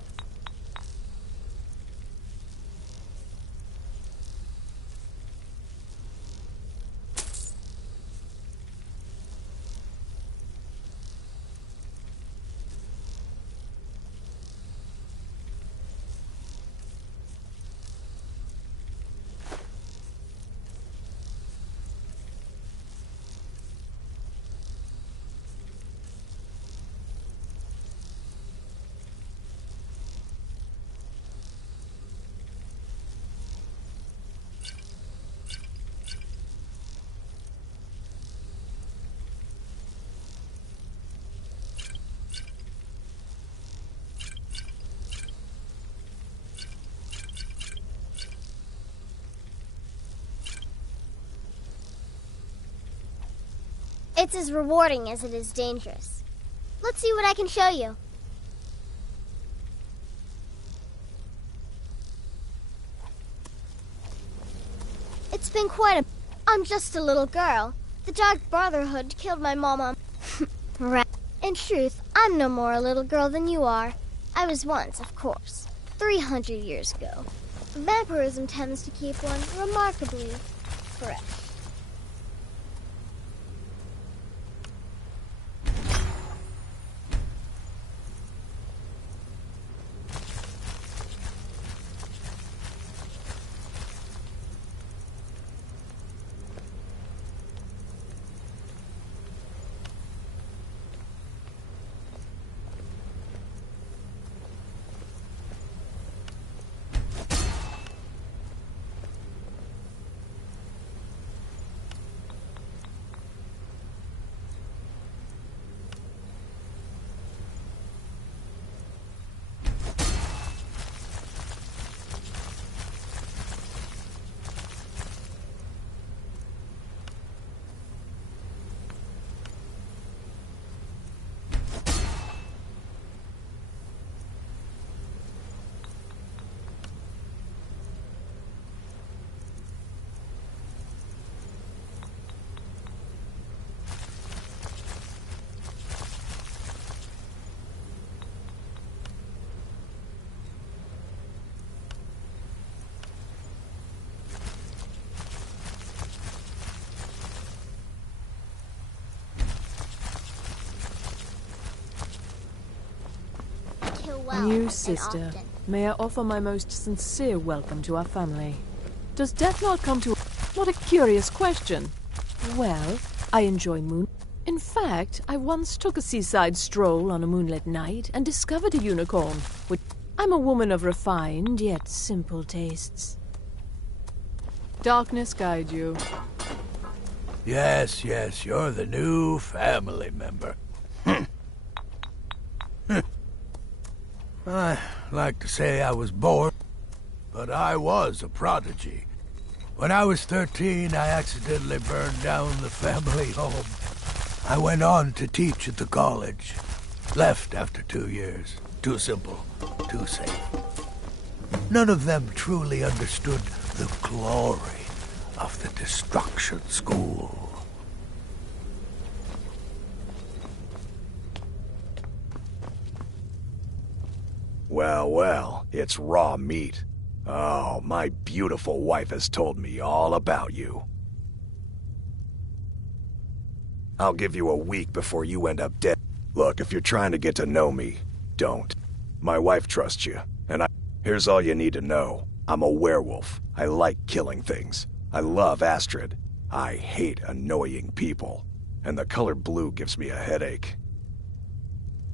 It's as rewarding as it is dangerous. Let's see what I can show you. It's been quite a... I'm just a little girl. The Dark Brotherhood killed my mama. In truth, I'm no more a little girl than you are. I was once, of course, 300 years ago. Vampirism tends to keep one remarkably fresh. New sister, may I offer my most sincere welcome to our family. Does death not come to... What a curious question. Well, I enjoy moon... In fact, I once took a seaside stroll on a moonlit night and discovered a unicorn. I'm a woman of refined yet simple tastes. Darkness guide you. Yes, you're the new family member. I like to say I was born, but I was a prodigy. When I was 13, I accidentally burned down the family home. I went on to teach at the college. Left after 2 years. Too simple, too safe. None of them truly understood the glory of the Destruction School. Well, it's raw meat. Oh, my beautiful wife has told me all about you. I'll give you a week before you end up dead. Look, if you're trying to get to know me, don't. My wife trusts you, and here's all you need to know. I'm a werewolf. I like killing things. I love Astrid. I hate annoying people. And the color blue gives me a headache.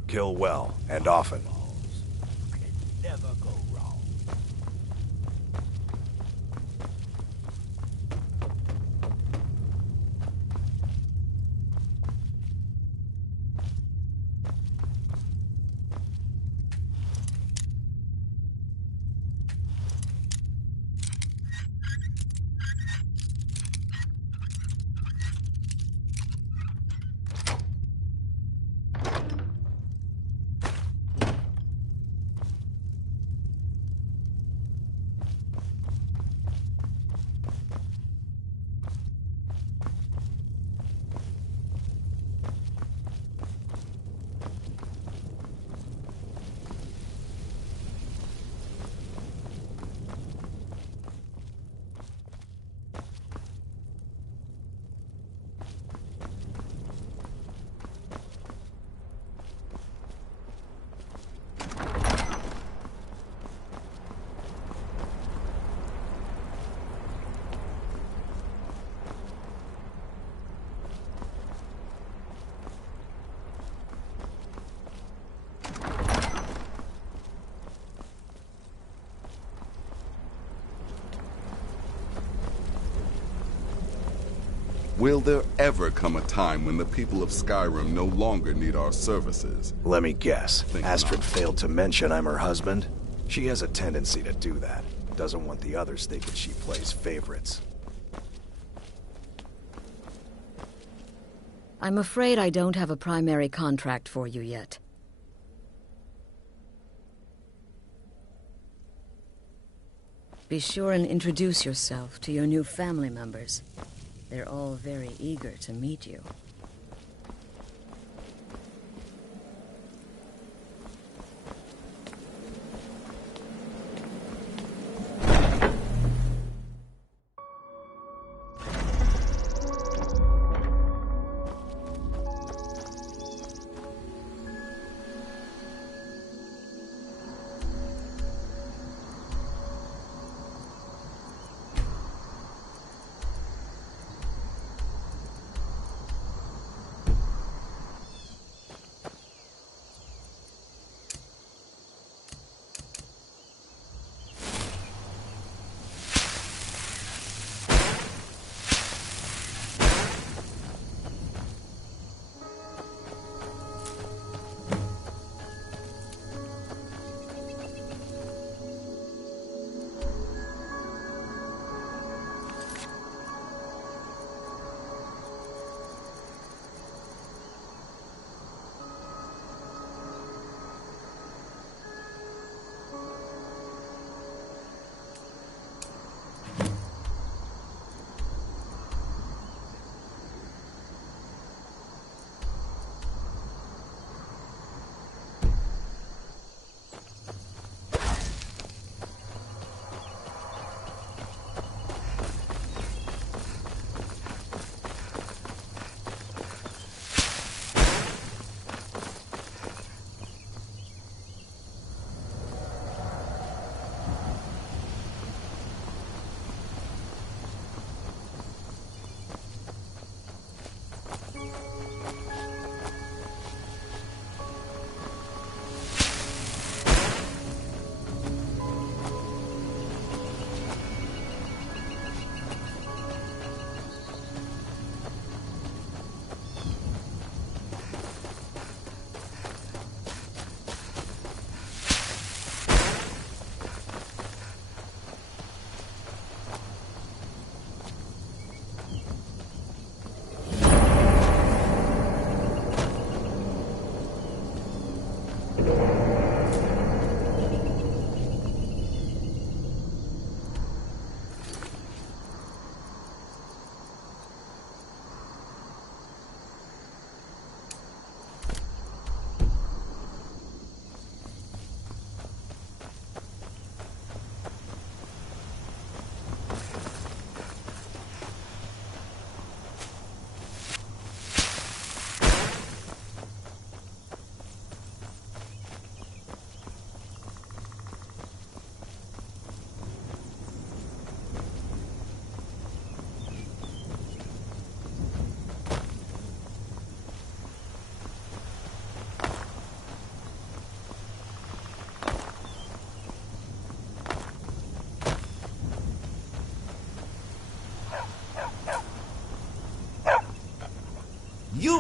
Kill well, and often. Never go wrong. Will there ever come a time when the people of Skyrim no longer need our services? Let me guess. Astrid failed to mention I'm her husband? She has a tendency to do that. Doesn't want the others thinking she plays favorites. I'm afraid I don't have a primary contract for you yet. Be sure and introduce yourself to your new family members. They're all very eager to meet you.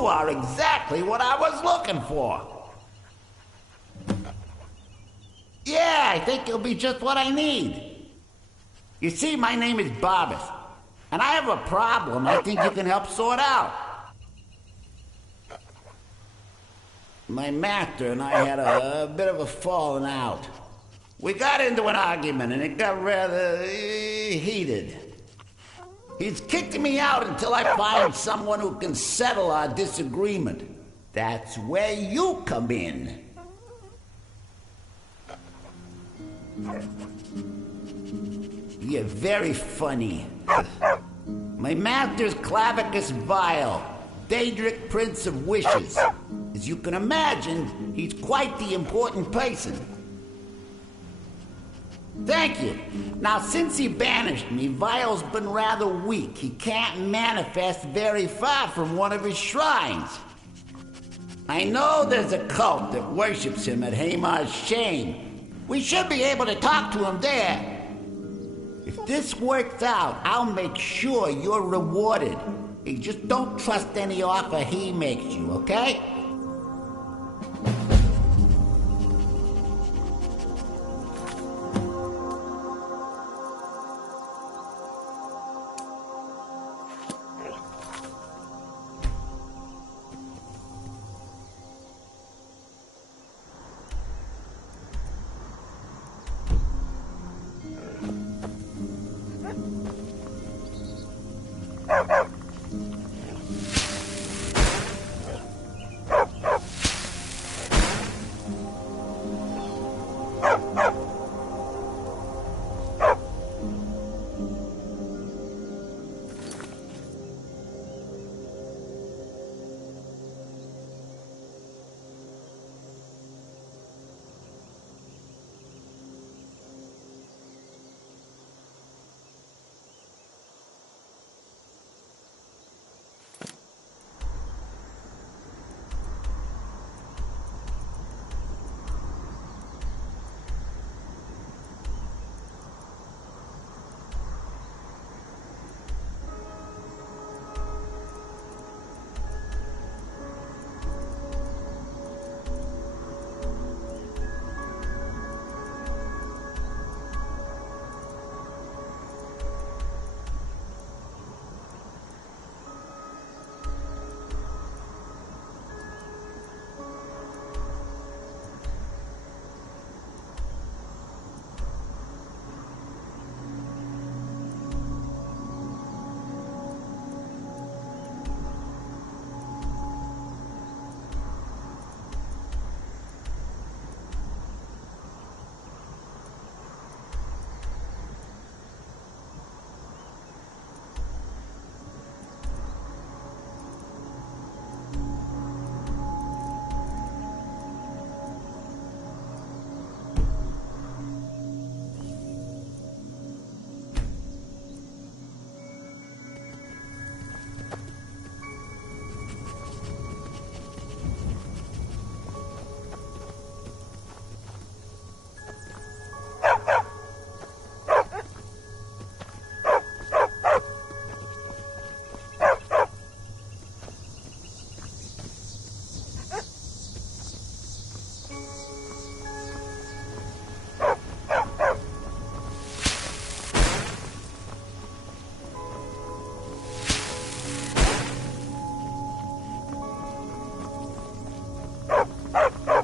You are exactly what I was looking for. Yeah, I think you'll be just what I need. You see, my name is Barbas, and I have a problem I think you can help sort out. My master and I had a bit of a falling out. We got into an argument and it got rather heated. He's kicking me out until I find someone who can settle our disagreement. That's where you come in. You're very funny. My master's Clavicus Vile, Daedric Prince of Wishes. As you can imagine, he's quite the important person. Thank you. Now, since he banished me, Vile's been rather weak. He can't manifest very far from one of his shrines. I know there's a cult that worships him at Hamar's Shame. We should be able to talk to him there. If this works out, I'll make sure you're rewarded. You just don't trust any offer he makes you, okay?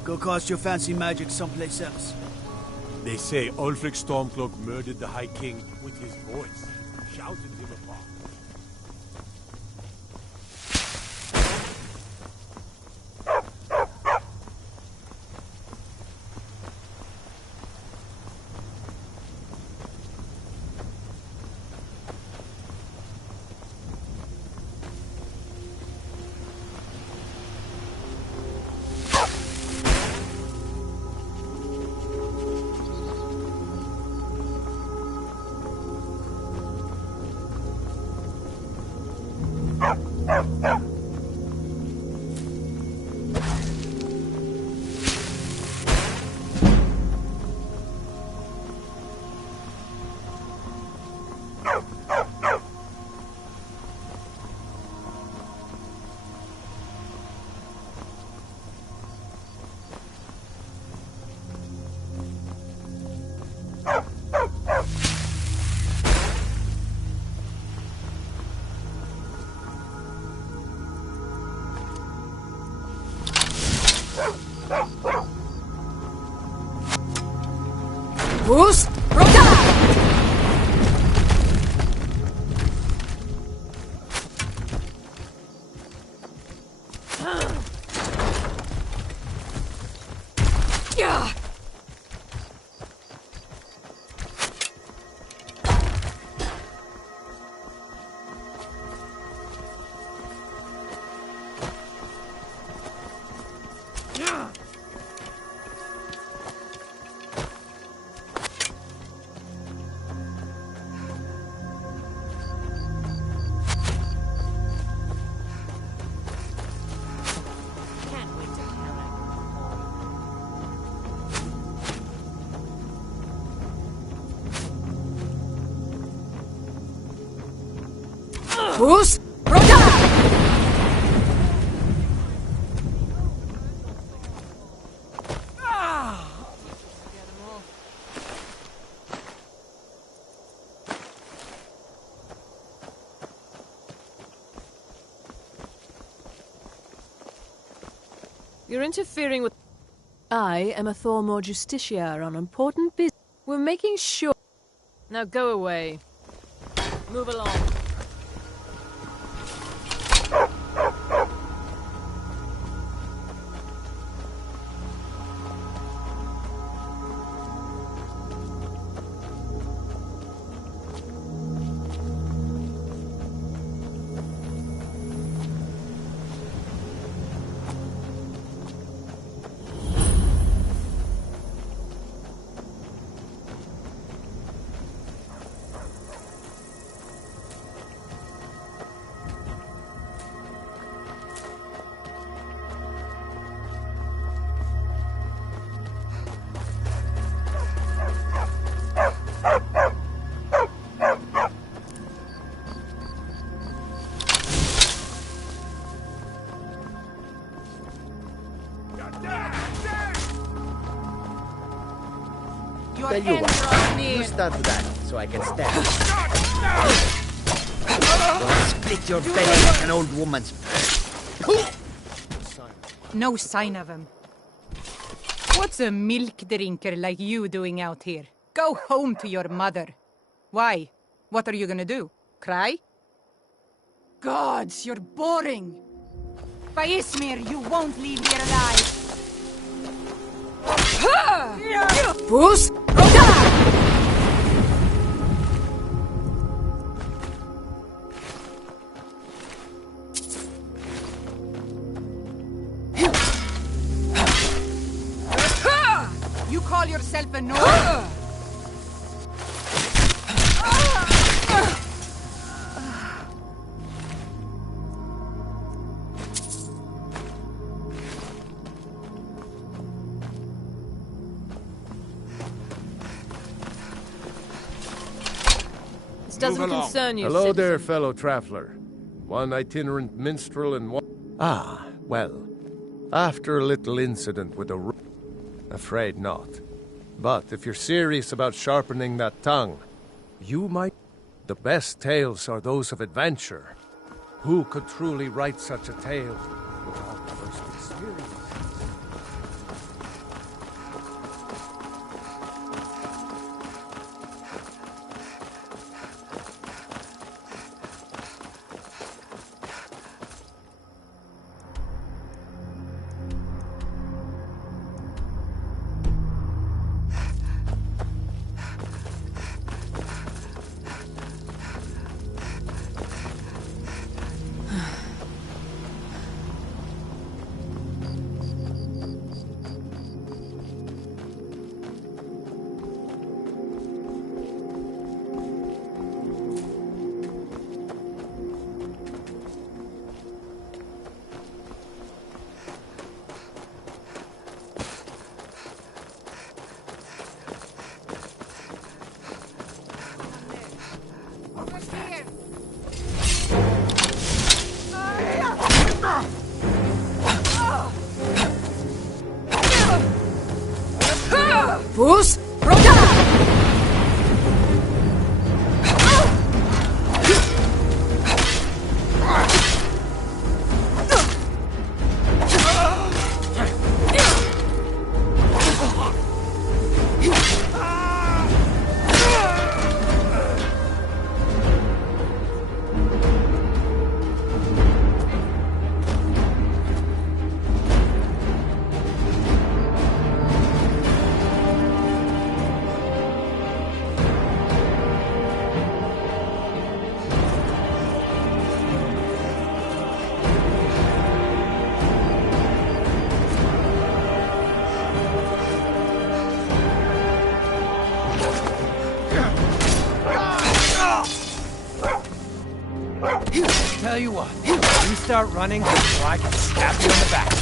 Go cast your fancy magic someplace else. They say Ulfric Stormcloak murdered the High King with his voice, shouted him apart. Who's Roda? Who's Roda? You're interfering with... I am a Thormore Justiciar on important business. We're making sure... Now go away. Move along. Tell you what, you start with that, so I can stab you. Don't split your belly like an old woman's. No sign of him. What's a milk drinker like you doing out here? Go home to your mother. Why? What are you gonna do? Cry? Gods, you're boring. By Ismir, you won't leave here alive. Who's You call yourself a Nord? This doesn't concern you, Hello there, citizen. fellow traveler. One itinerant minstrel and one... Ah, well. After a little incident with a... Afraid not. But if you're serious about sharpening that tongue, you might... The best tales are those of adventure. Who could truly write such a tale without first experience? Who's Roda? start running so I can stab you in the back.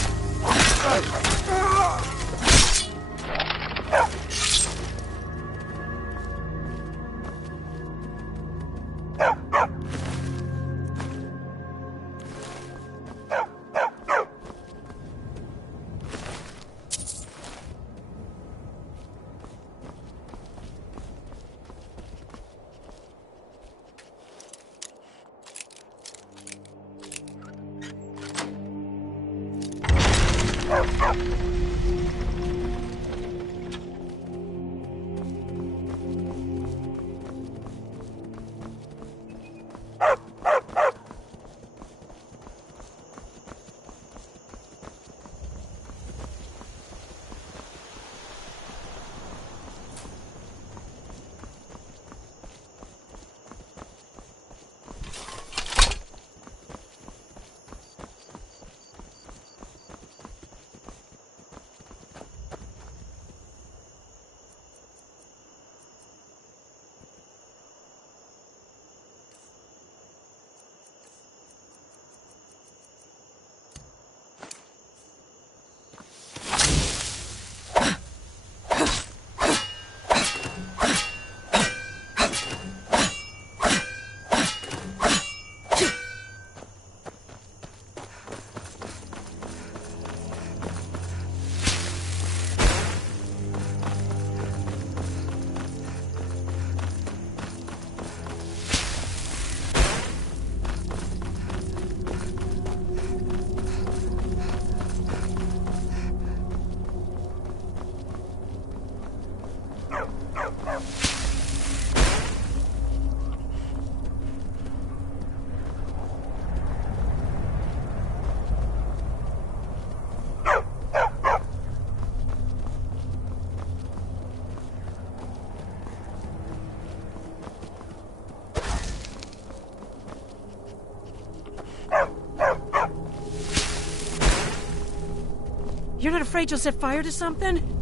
You're not afraid you'll set fire to something?